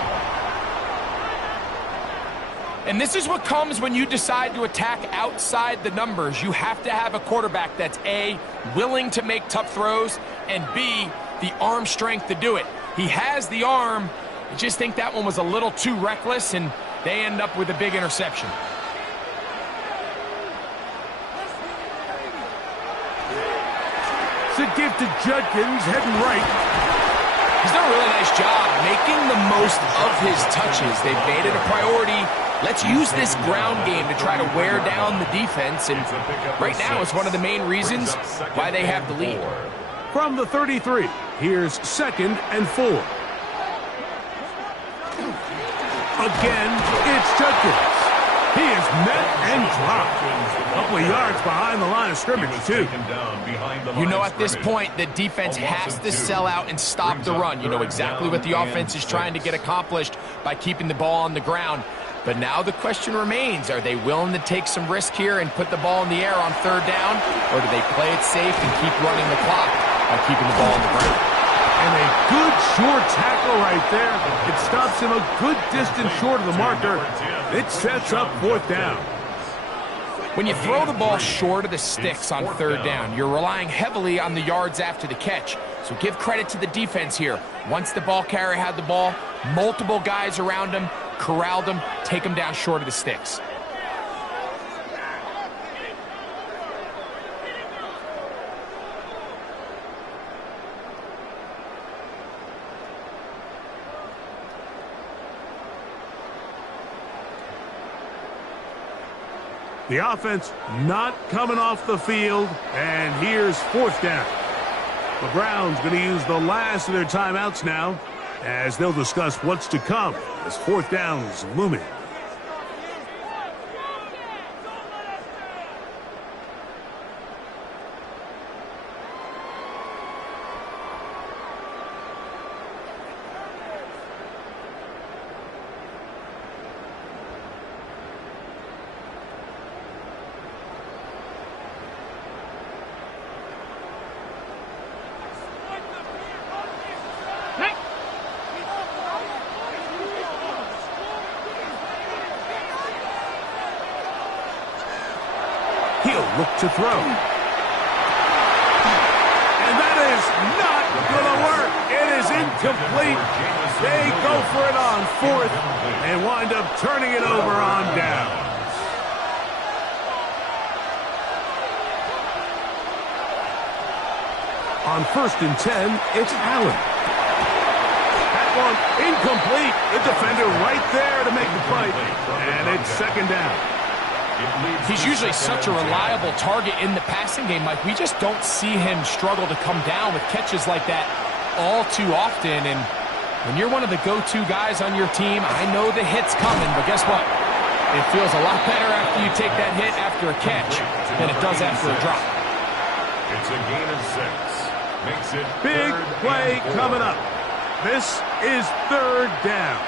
And this is what comes when you decide to attack outside the numbers. You have to have a quarterback that's A, willing to make tough throws, and B, the arm strength to do it. He has the arm. I just think that one was a little too reckless, and they end up with a big interception. To give to Judkins, heading right. He's done a really nice job making the most of his touches. They've made it a priority. Let's use this ground game to try to wear down the defense, and right now it's one of the main reasons why they have the lead. From the 33, here's second and 4. Again, it's Judkins. He is met and dropped. A couple of yards behind the line of scrimmage, too. You know, at this point, the defense has to sell out and stop the run. You know exactly what the offense is trying to get accomplished by keeping the ball on the ground. But now the question remains, are they willing to take some risk here and put the ball in the air on third down, or do they play it safe and keep running the clock by keeping the ball on the ground? And a good short tackle right there. It stops him a good distance short of the marker. It sets up fourth down. When you throw the ball short of the sticks on third down, you're relying heavily on the yards after the catch. So give credit to the defense here. Once the ball carrier had the ball, multiple guys around him, corralled him, take him down short of the sticks. The offense not coming off the field, and here's fourth down. The Browns going to use the last of their timeouts now as they'll discuss what's to come as fourth down is looming. He'll look to throw. And that is not going to work. It is incomplete. They go for it on fourth and wind up turning it over on down. On 1st and 10, it's Allen. That one incomplete. The defender right there to make the fight. And it's second down. He's usually such a reliable target in the passing game, Mike. We just don't see him struggle to come down with catches like that all too often. And when you're one of the go-to guys on your team, I know the hit's coming, but guess what? It feels a lot better after you take that hit after a catch than it does after a drop. It's a gain of 6. Makes it big play coming up. This is third down.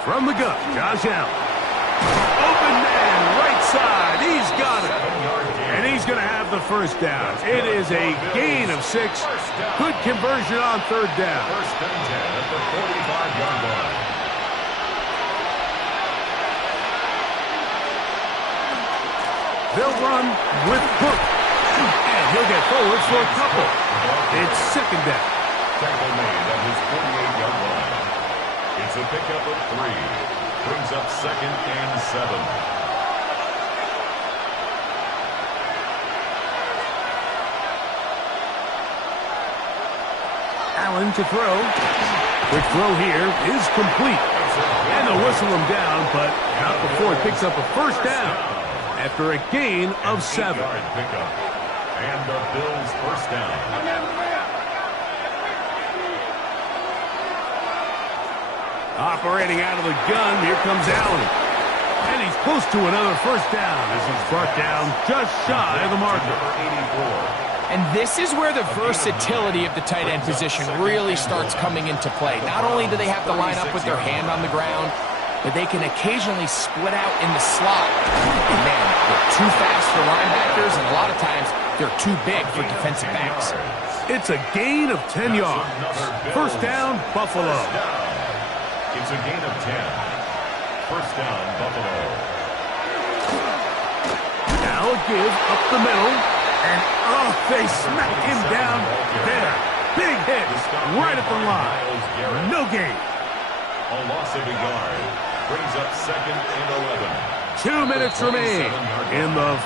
From the gun, Josh Allen. Open man, right side. He's got it. And he's going to have the first down. It is a gain of 6. Good conversion on third down. 1st and 10 at the 45-yard line. They'll run with Cook. And he'll get forward for a couple. It's second down. Tackle made at his 48-yard line. It's a pickup of 3. Brings up 2nd and 7. Allen to throw. Quick throw here is complete. And they'll whistle him down, but not before it picks up a first down after a gain of 7. Pickup. And the Bills' first down. Operating out of the gun, here comes Allen. And he's close to another first down as he's brought down just shy of the marker. And this is where the versatility of the tight end position really starts coming into play. Not only do they have to line up with their hand on the ground, but they can occasionally split out in the slot. And man, they're too fast for linebackers, and a lot of times they're too big for defensive backs. It's a gain of 10 yards. First down, Buffalo. It's a gain of 10. First down, Buffalo. Now a give up the middle. And, oh, they smacked him down there. Big hit right at the line. No gain. A loss of a yard. Brings up 2nd and 11. 2 minutes remain in the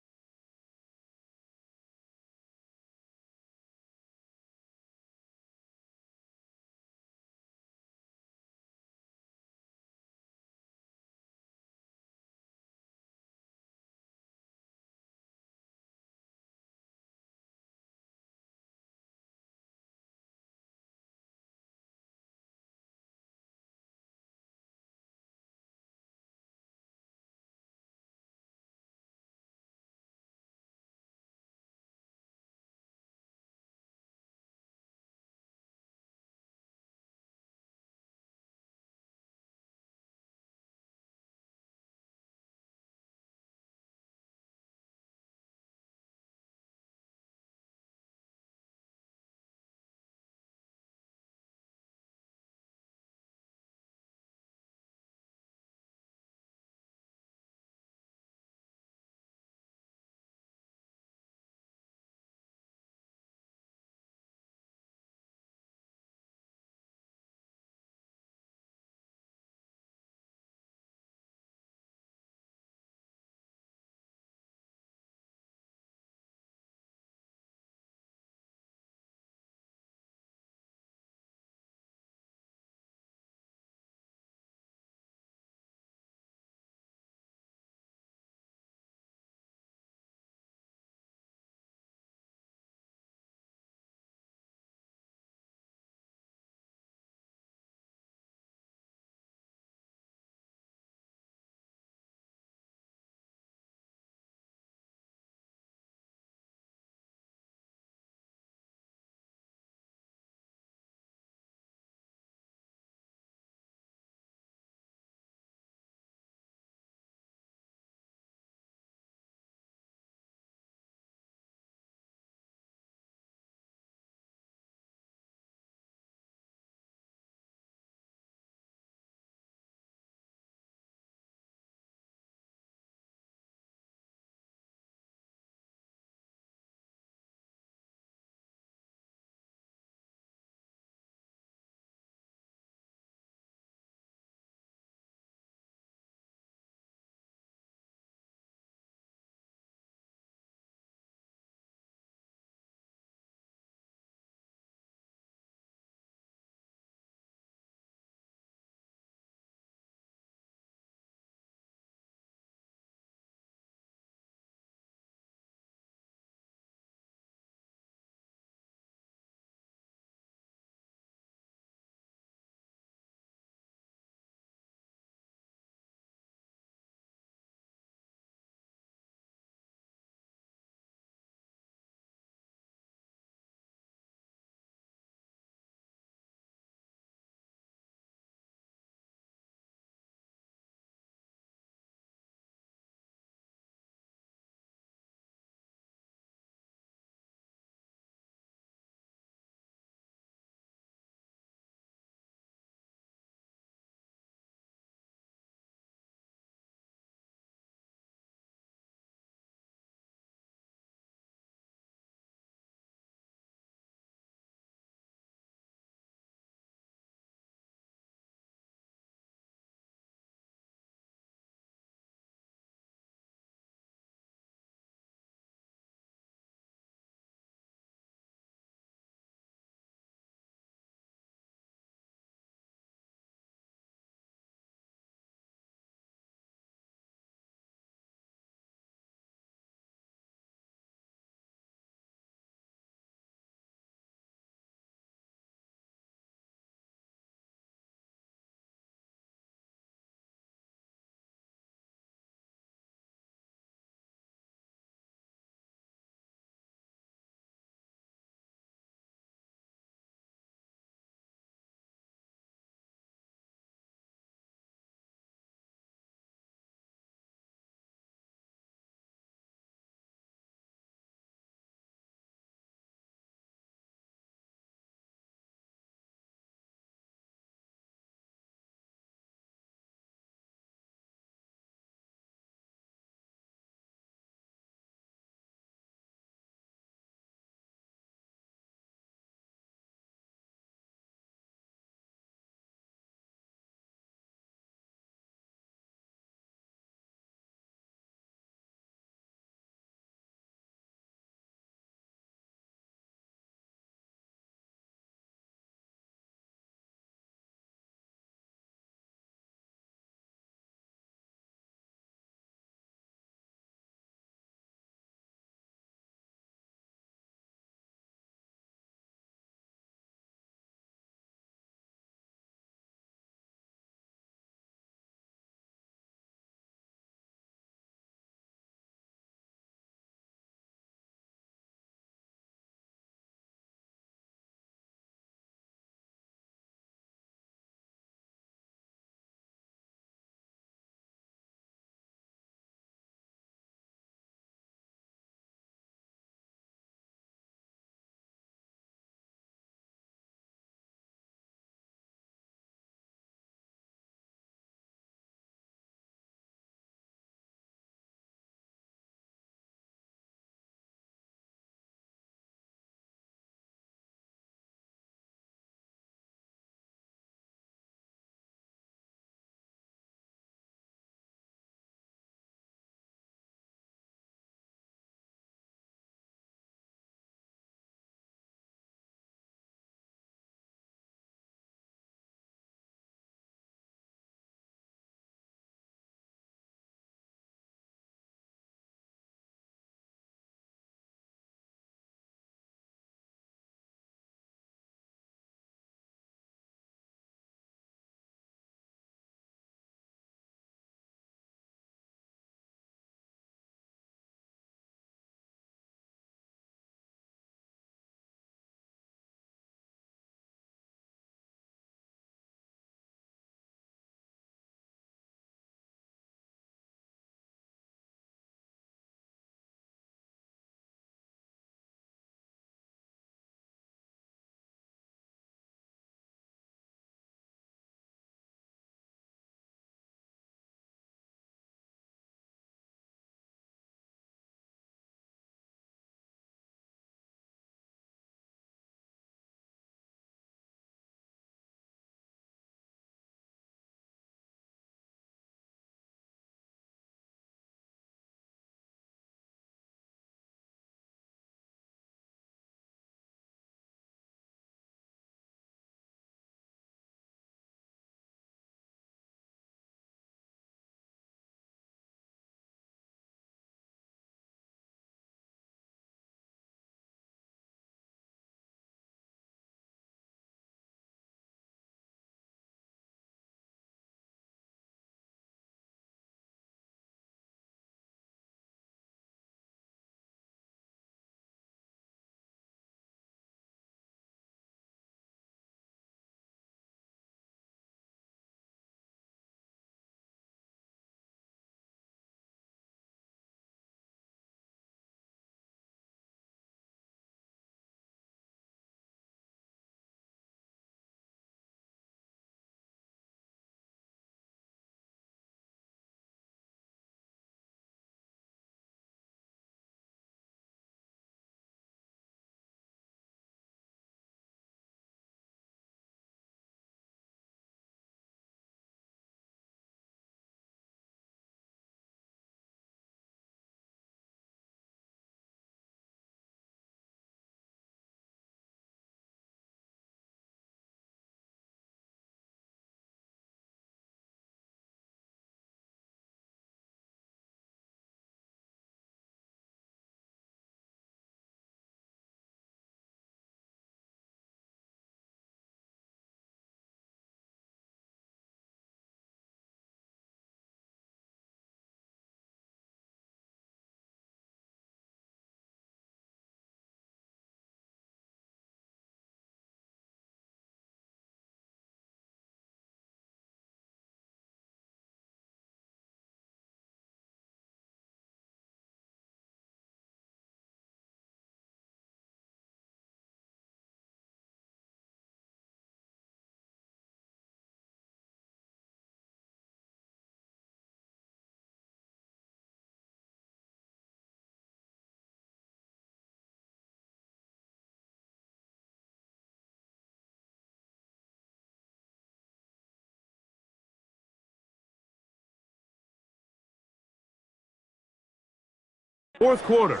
Fourth quarter.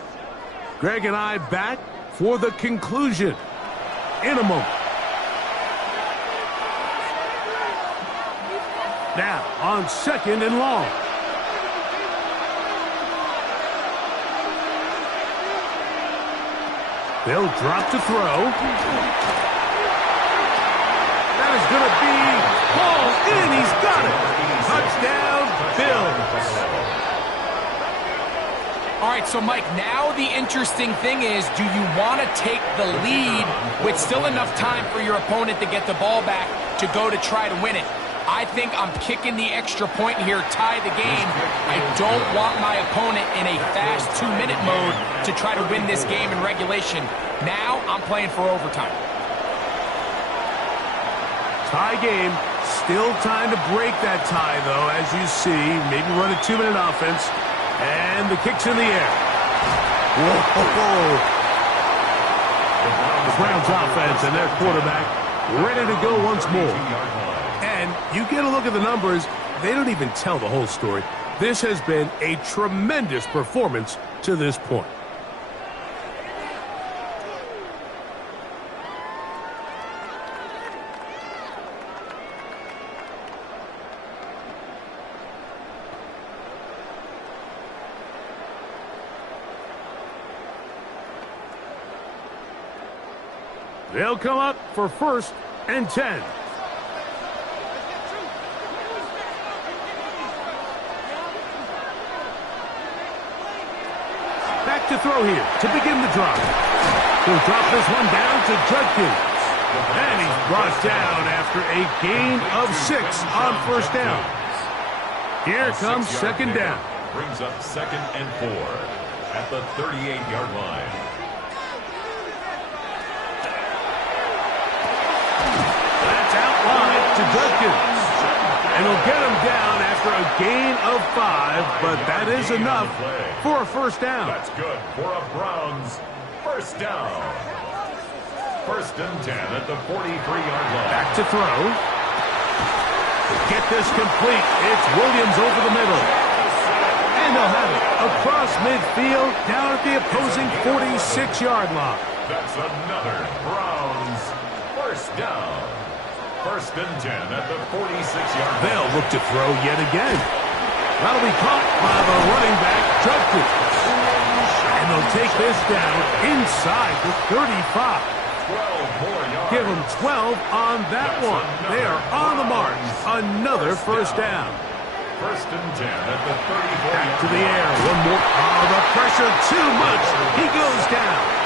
Greg and I back for the conclusion in a moment. Now on 2nd and long. They'll drop to throw. That is going to be ball in. He's got it. Touchdown, Bills. All right, so Mike, now the interesting thing is, do you want to take the lead with still enough time for your opponent to get the ball back to go to try to win it? I think I'm kicking the extra point here, tie the game. I don't want my opponent in a fast 2-minute mode to try to win this game in regulation. Now I'm playing for overtime. Tie game. Still time to break that tie, though, as you see. Maybe run a 2-minute offense. And the kick's in the air. Whoa. The Browns offense and their quarterback ready to go once more. And you get a look at the numbers, they don't even tell the whole story. This has been a tremendous performance to this point. They'll come up for 1st and 10. Back to throw here to begin the drive. He'll drop this one down to Judkins. And he's brought down after a gain of 6 on 1st down. Here comes 2nd down. Brings up 2nd and 4 at the 38-yard line. To Judkins. And he'll get him down after a gain of 5, but that is enough for a 1st down. That's good for a Browns 1st down. 1st and 10 at the 43-yard line. Back to throw. To get this complete, it's Williams over the middle. And they'll have it across midfield down at the opposing 46-yard line. That's another Browns 1st down. 1st and 10 at the 46-yard line. They'll look to throw yet again. That'll be caught by the running back, Judkins. And they'll take this down inside the 35. 12 more yards. Give them 12 on that one. They are on the march. Another 1st down. 1st and 10 at the 34. Back to the air. One more. Oh, the pressure too much. He goes down.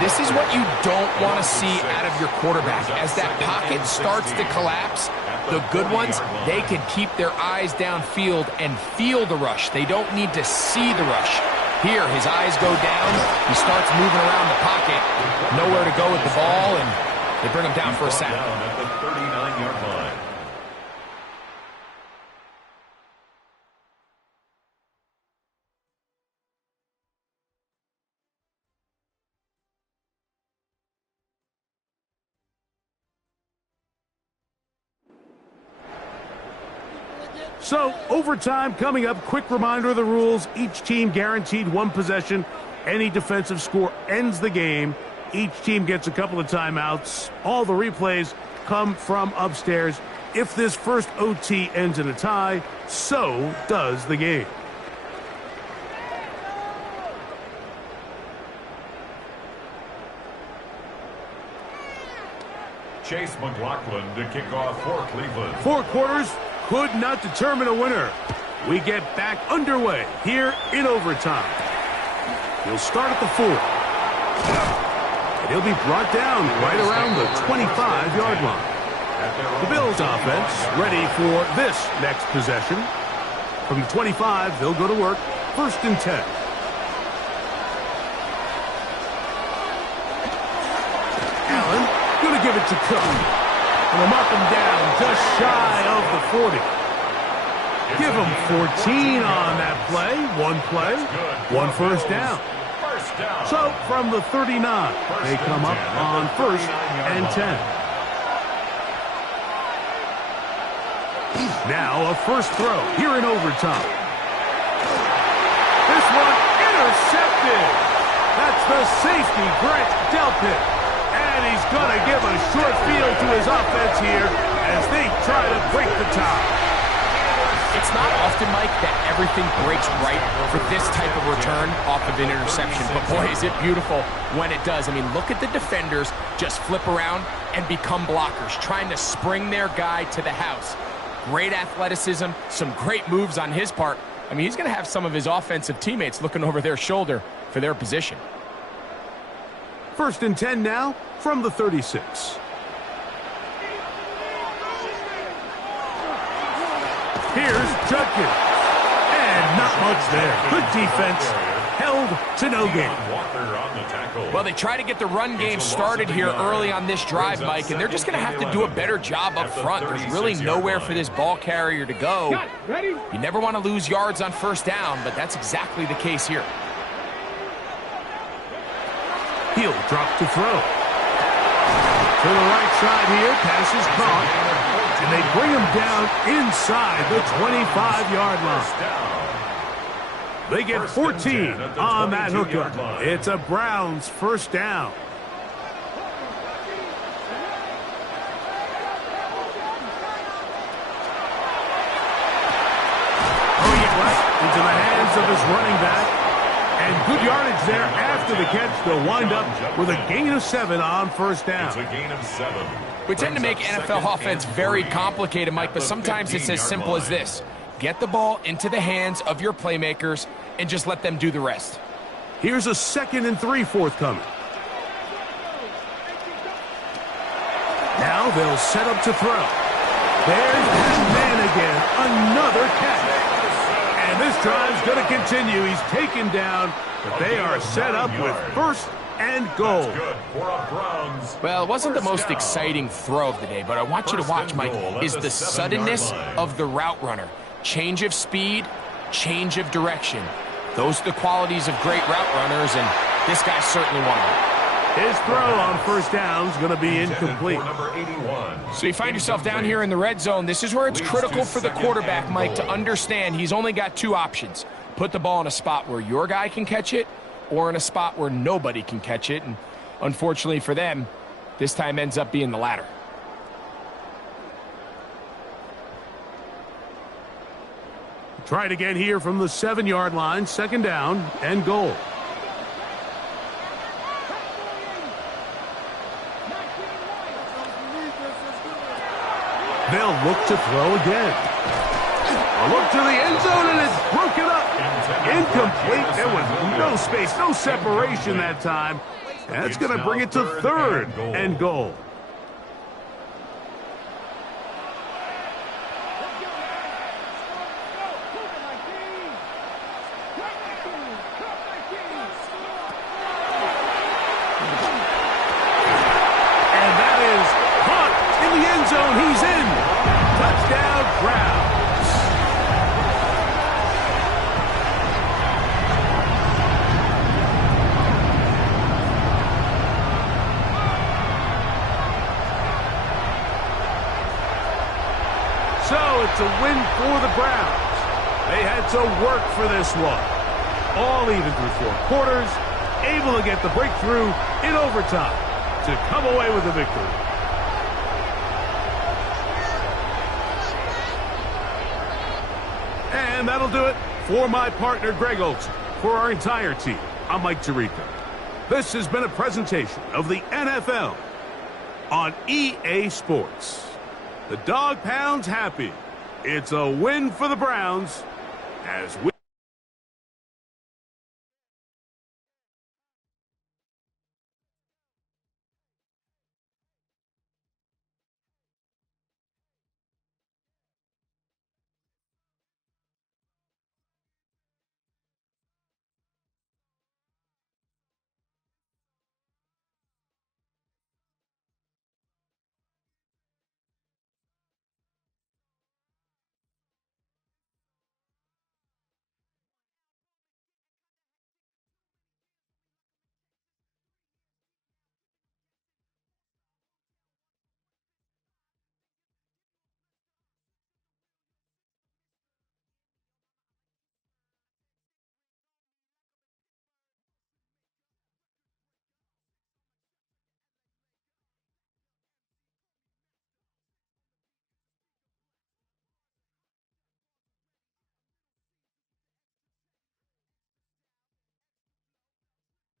This is what you don't want to see out of your quarterback. As that pocket starts to collapse, the good ones, they can keep their eyes downfield and feel the rush. They don't need to see the rush. Here, his eyes go down. He starts moving around the pocket. Nowhere to go with the ball, and they bring him down for a sack. Down at the 39-yard line. So, overtime coming up. Quick reminder of the rules. Each team guaranteed 1 possession. Any defensive score ends the game. Each team gets a couple of timeouts. All the replays come from upstairs. If this first OT ends in a tie, so does the game. Chase McLaughlin to kick off for Cleveland. 4 quarters could not determine a winner. We get back underway here in overtime. He'll start at the 4. And he'll be brought down right around the 25-yard line. The Bills offense ready for this next possession. From the 25, they'll go to work. 1st and 10. Allen going to give it to Cook. And they'll mark him down just shy of the 40. Give him 14 on that play. 1 play, 1 1st down. So from the 39, they come up on 1st and 10. Now a 1st throw here in overtime. This one Intercepted. That's the safety, Grant Delpit. And he's going to give a short field to his offense here as they try to break the tie. It's not often, Mike, that everything breaks right for this type of return off of an interception. But, boy, is it beautiful when it does. I mean, look at the defenders just flip around and become blockers, trying to spring their guy to the house. Great athleticism, some great moves on his part. I mean, he's going to have some of his offensive teammates looking over their shoulder for their position. 1st and 10 now from the 36. Here's Judkins. And not much there. Good defense. Held to no gain. Well, they try to get the run game started here early on this drive, Mike, and they're just going to have to do a better job up front. There's really nowhere for this ball carrier to go. You never want to lose yards on 1st down, but that's exactly the case here. He'll drop to throw. To the right side here, pass is caught. And they bring him down inside the 25-yard line. They get 14 on that hookup. It's a Browns 1st down. Oh, yeah, into the hands of his running back. And good yardage there after the catch. They'll wind up with a gain of 7 on 1st down. It's a gain of 7. We tend to make NFL offense very complicated, Mike, but sometimes it's as simple as this. Get the ball into the hands of your playmakers and just let them do the rest. Here's a 2nd and 3 forthcoming. Now they'll set up to throw. There's his man again. Another catch. And this drive's going to continue. He's taken down, but they are set up with 1st and goal. Well, it wasn't the most exciting throw of the day, but I want you to watch, Mike, is the suddenness of the route runner. Change of speed, change of direction. Those are the qualities of great route runners, and this guy's certainly one of them. His throw on 1st down is going to be incomplete. So you find yourself down here in the red zone. This is where it's critical for the quarterback, Mike, to understand he's only got 2 options. Put the ball in a spot where your guy can catch it, or in a spot where nobody can catch it. And unfortunately for them, this time ends up being the latter. Try it again here from the 7-yard line. 2nd down and goal. They'll look to throw again. A look to the end zone, and it's broken up. Incomplete. There was no space, no separation that time. That's going to bring it to 3rd and goal. And that is caught in the end zone. He's in. Touchdown, Browns. So it's a win for the Browns. They had to work for this one. All even through 4 quarters, able to get the breakthrough in overtime to come away with a victory. And that'll do it for my partner, Greg Olsen. For our entire team, I'm Mike Tirico. This has been a presentation of the NFL on EA Sports. The Dog Pound's happy. It's a win for the Browns as we